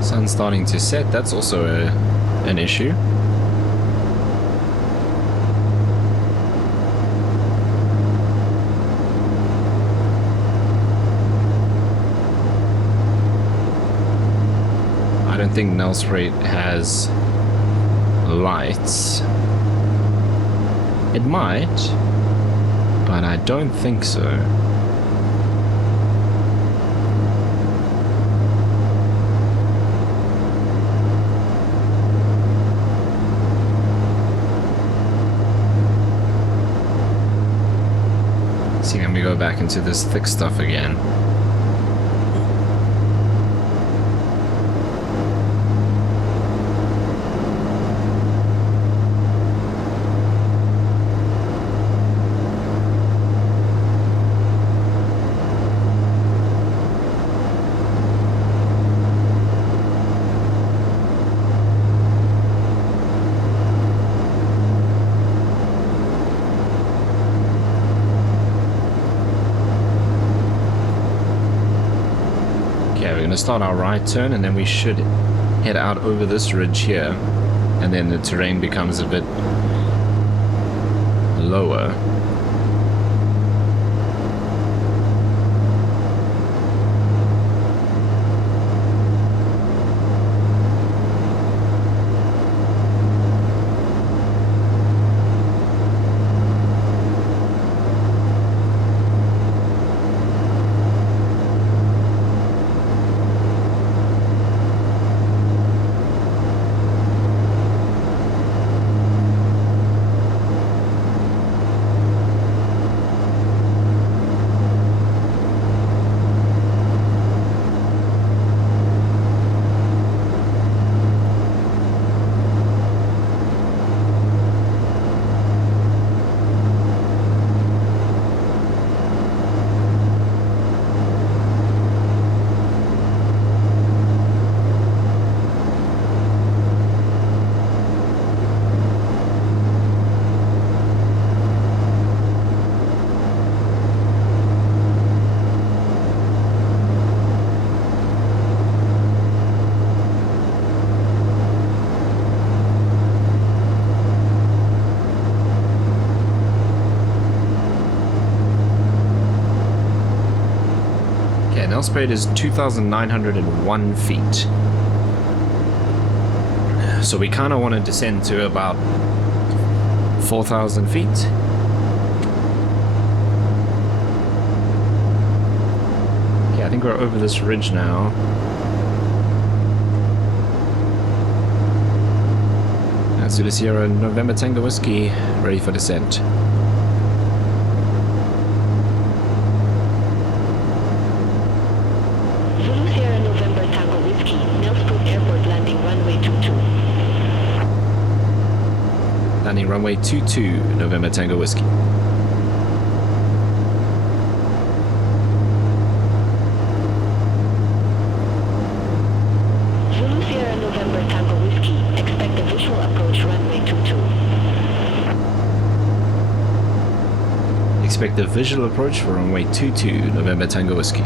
Sun's starting to set, that's also an issue. I don't think Nelspruit has lights. It might, but I don't think so. See, let me go back into this thick stuff again. Start our right turn and then we should head out over this ridge here, and then the terrain becomes a bit lower. Nelspruit is 2,901 feet. So we kind of want to descend to about 4,000 feet. Okay, I think we're over this ridge now. Zulu Sierra November Tango Whiskey, ready for descent. Landing runway 22, November Tango Whiskey. Zulu Sierra November Tango Whiskey, expect a visual approach runway 22. Expect a visual approach for runway 22, November Tango Whiskey.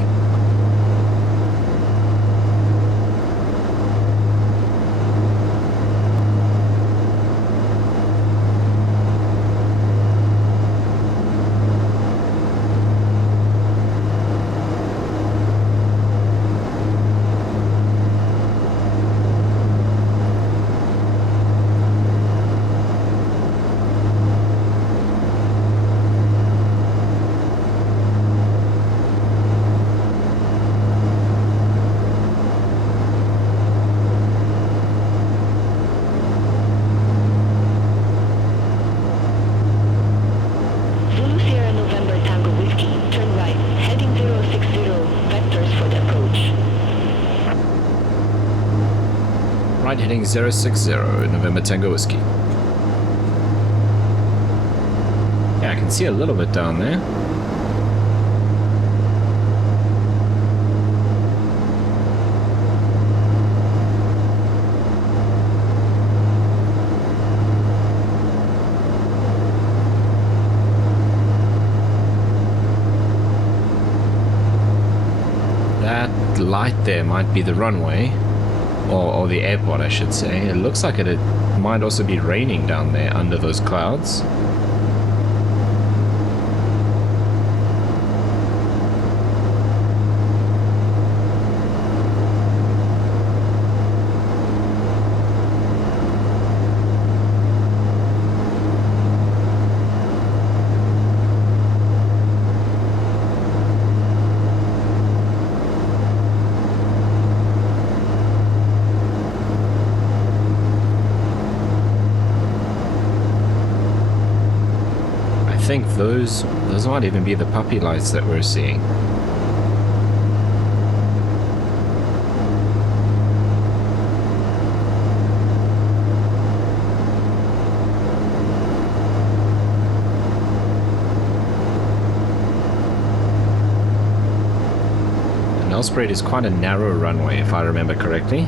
right, heading 060, November Tango Whiskey. Yeah, I can see a little bit down there. Light there might be the runway, or the airport I should say. It looks like it might also be raining down there under those clouds. I think those might even be the puppy lights that we're seeing. The Nelspruit is quite a narrow runway, if I remember correctly.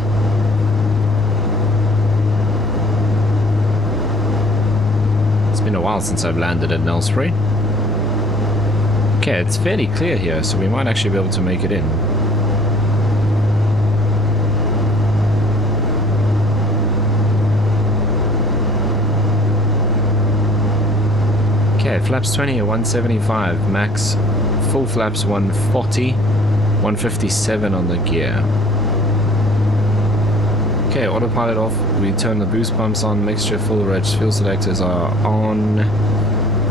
Been a while since I've landed at Nelspruit. Okay, it's fairly clear here, so we might actually be able to make it in. Okay, flaps 20 at 175, max full flaps 140, 157 on the gear. Okay, autopilot off, we turn the boost pumps on, mixture full reg, fuel selectors are on,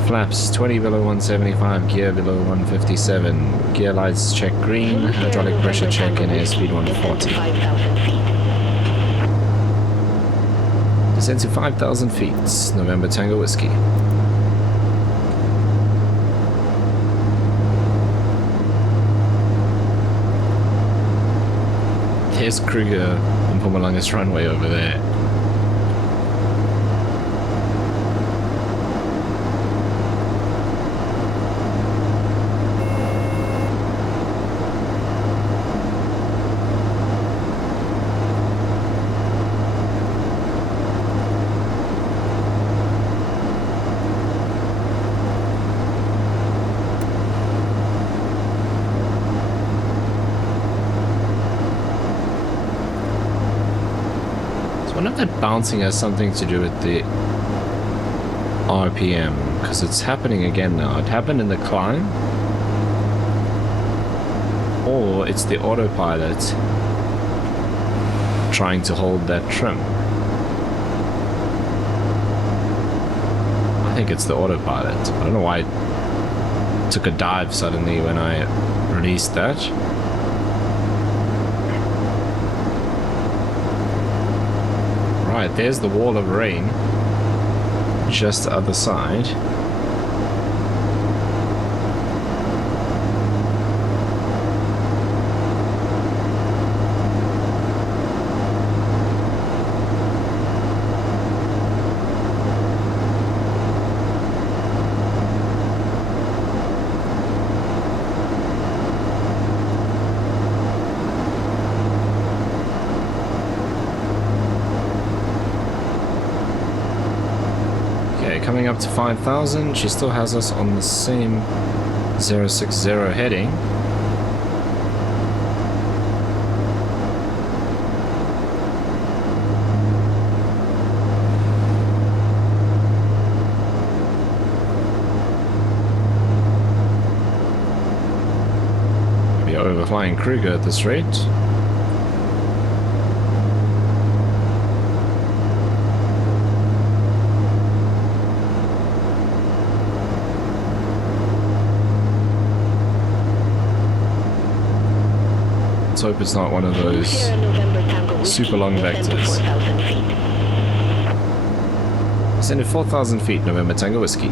flaps 20 below 175, gear below 157, gear lights check green, hydraulic pressure check and airspeed 140. Descend to 5,000 feet, November Tango Whiskey. There's Kruger and Pumalunga's runway over there. I wonder if that bouncing has something to do with the RPM, because it's happening again now. It happened in the climb, or it's the autopilot trying to hold that trim. I think it's the autopilot. I don't know why it took a dive suddenly when I released that. Right, there's the wall of rain, just the other side. Coming up to 5,000, she still has us on the same 060 heading. We're overflying Kruger at this rate. Hope it's not one of those super long vectors. Send it 4,000 feet, November Tango Whiskey.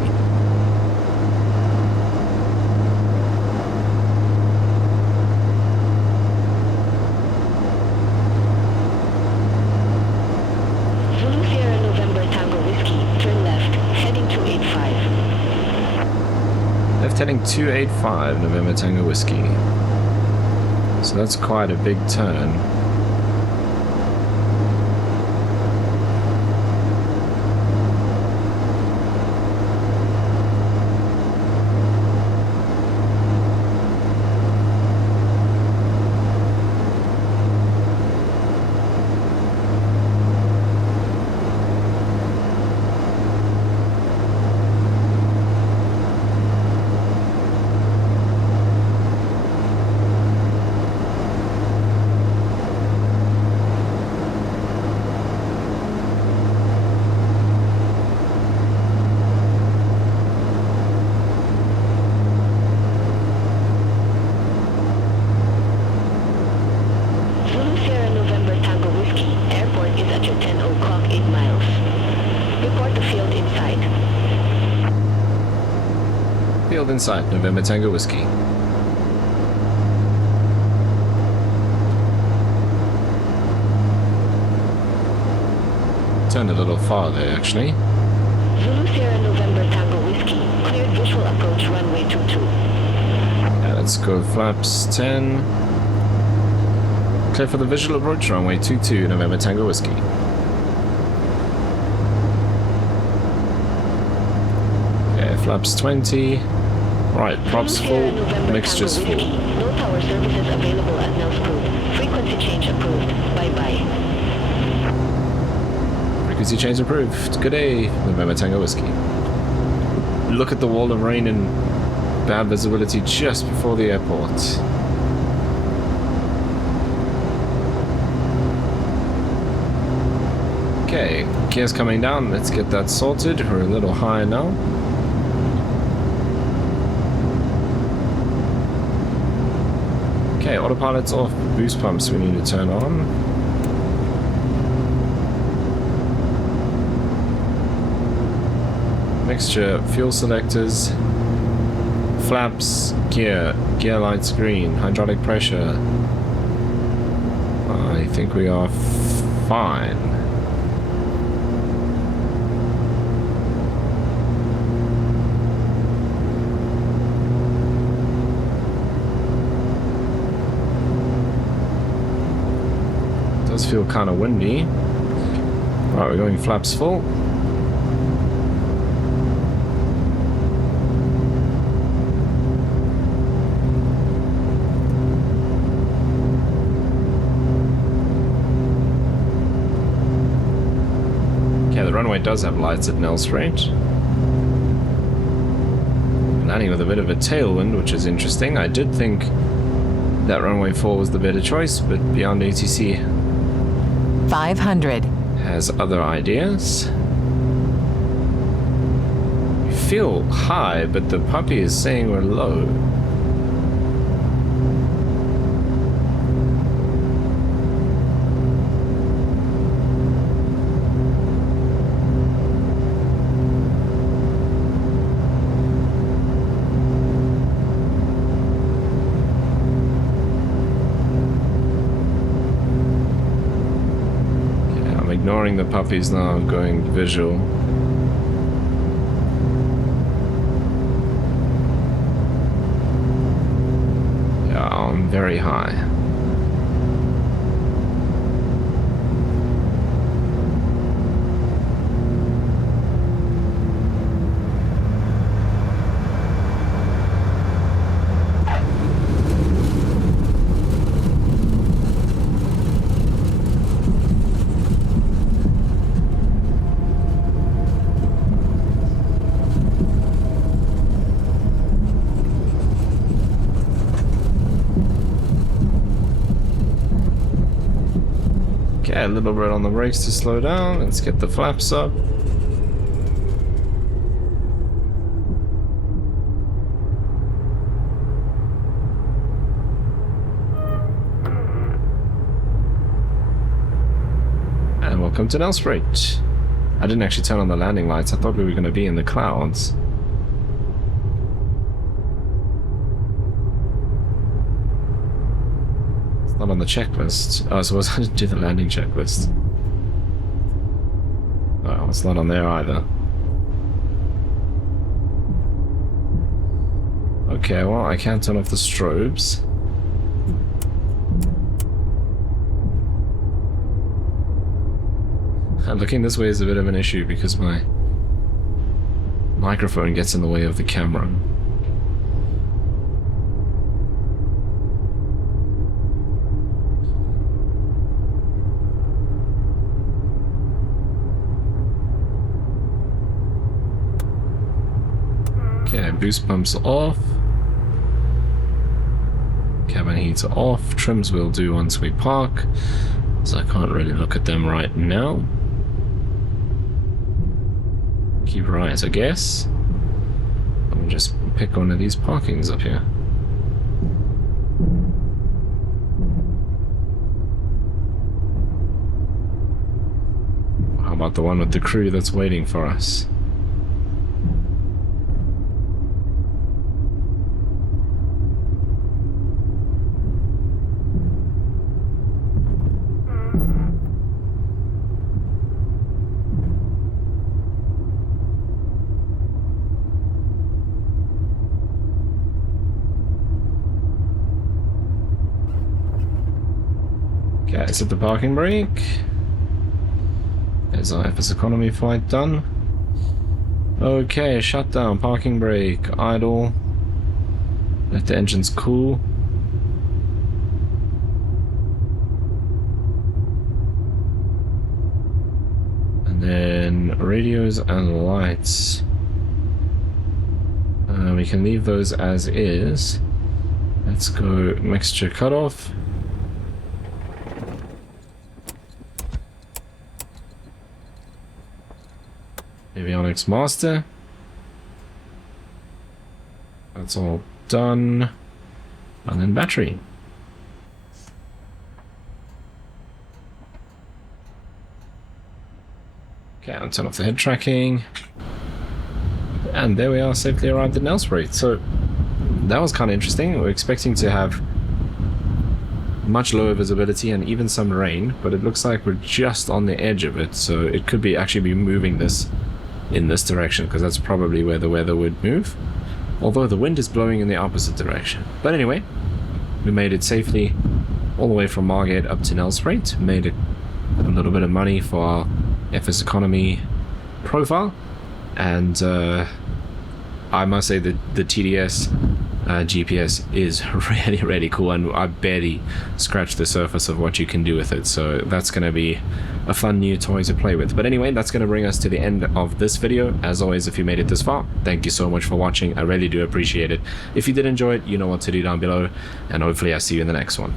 heading 285 November Tango Whiskey. So that's quite a big turn. Inside November Tango Whiskey. Turned a little far there, actually. Zulu Sierra November Tango Whiskey, cleared visual approach runway 22. Yeah, let's go flaps 10. Clear for the visual approach runway 22 November Tango Whiskey. Okay, flaps 20. Right, props full, mixtures full. No tower services available at Nelspruit. Frequency change approved. Bye-bye. Frequency change approved. Good day, November Tango Whiskey. Look at the wall of rain and bad visibility just before the airport. Okay, gears coming down. Let's get that sorted. We're a little higher now. Okay, autopilot's off. Boost pumps we need to turn on. Mixture, fuel selectors, flaps, gear lights green, hydraulic pressure. I think we are fine. Does feel kind of windy. Right, we're going flaps full. Okay, the runway does have lights at Nelspruit. Landing with a bit of a tailwind, which is interesting. I did think that runway 4 was the better choice, but Beyond ATC 500. has other ideas. We feel high, but the puppy is saying we're low. Ignoring the puppies now, going visual. Yeah, I'm very high. Okay, a little bit on the brakes to slow down. Let's get the flaps up. And welcome to Nelspruit. I didn't actually turn on the landing lights. I thought we were going to be in the clouds. Not on the checklist. Oh, so I was going to do the landing checklist. Oh, it's not on there either. Okay, well, I can't turn off the strobes. And looking this way is a bit of an issue because my microphone gets in the way of the camera. Okay, boost pumps off. Cabin heater off. Trims will do once we park, so I can't really look at them right now. Keep your eyes, I guess. I'll just pick one of these parkings up here. How about the one with the crew that's waiting for us? Okay, set the parking brake. There's our FSEconomy flight done. Okay, shutdown, parking brake, idle. Let the engines cool. And then radios and lights. We can leave those as is. Let's go mixture cutoff. Avionics master. That's all done. And then battery. Okay, I'll turn off the head tracking. And there we are, safely arrived at Nelspruit. So that was kind of interesting. We're expecting to have much lower visibility and even some rain, but it looks like we're just on the edge of it, so it could be actually be moving this in this direction, because that's probably where the weather would move, although the wind is blowing in the opposite direction. But anyway, we made it safely all the way from Margate up to Nelspruit, made a little bit of money for our FSEconomy profile, and I must say that the TDS GPS is really cool, and I barely scratched the surface of what you can do with it, so that's going to be a fun new toy to play with. But anyway, that's going to bring us to the end of this video. As always, if you made it this far, thank you so much for watching. I really do appreciate it. If you did enjoy it, you know what to do down below, and hopefully I'll see you in the next one.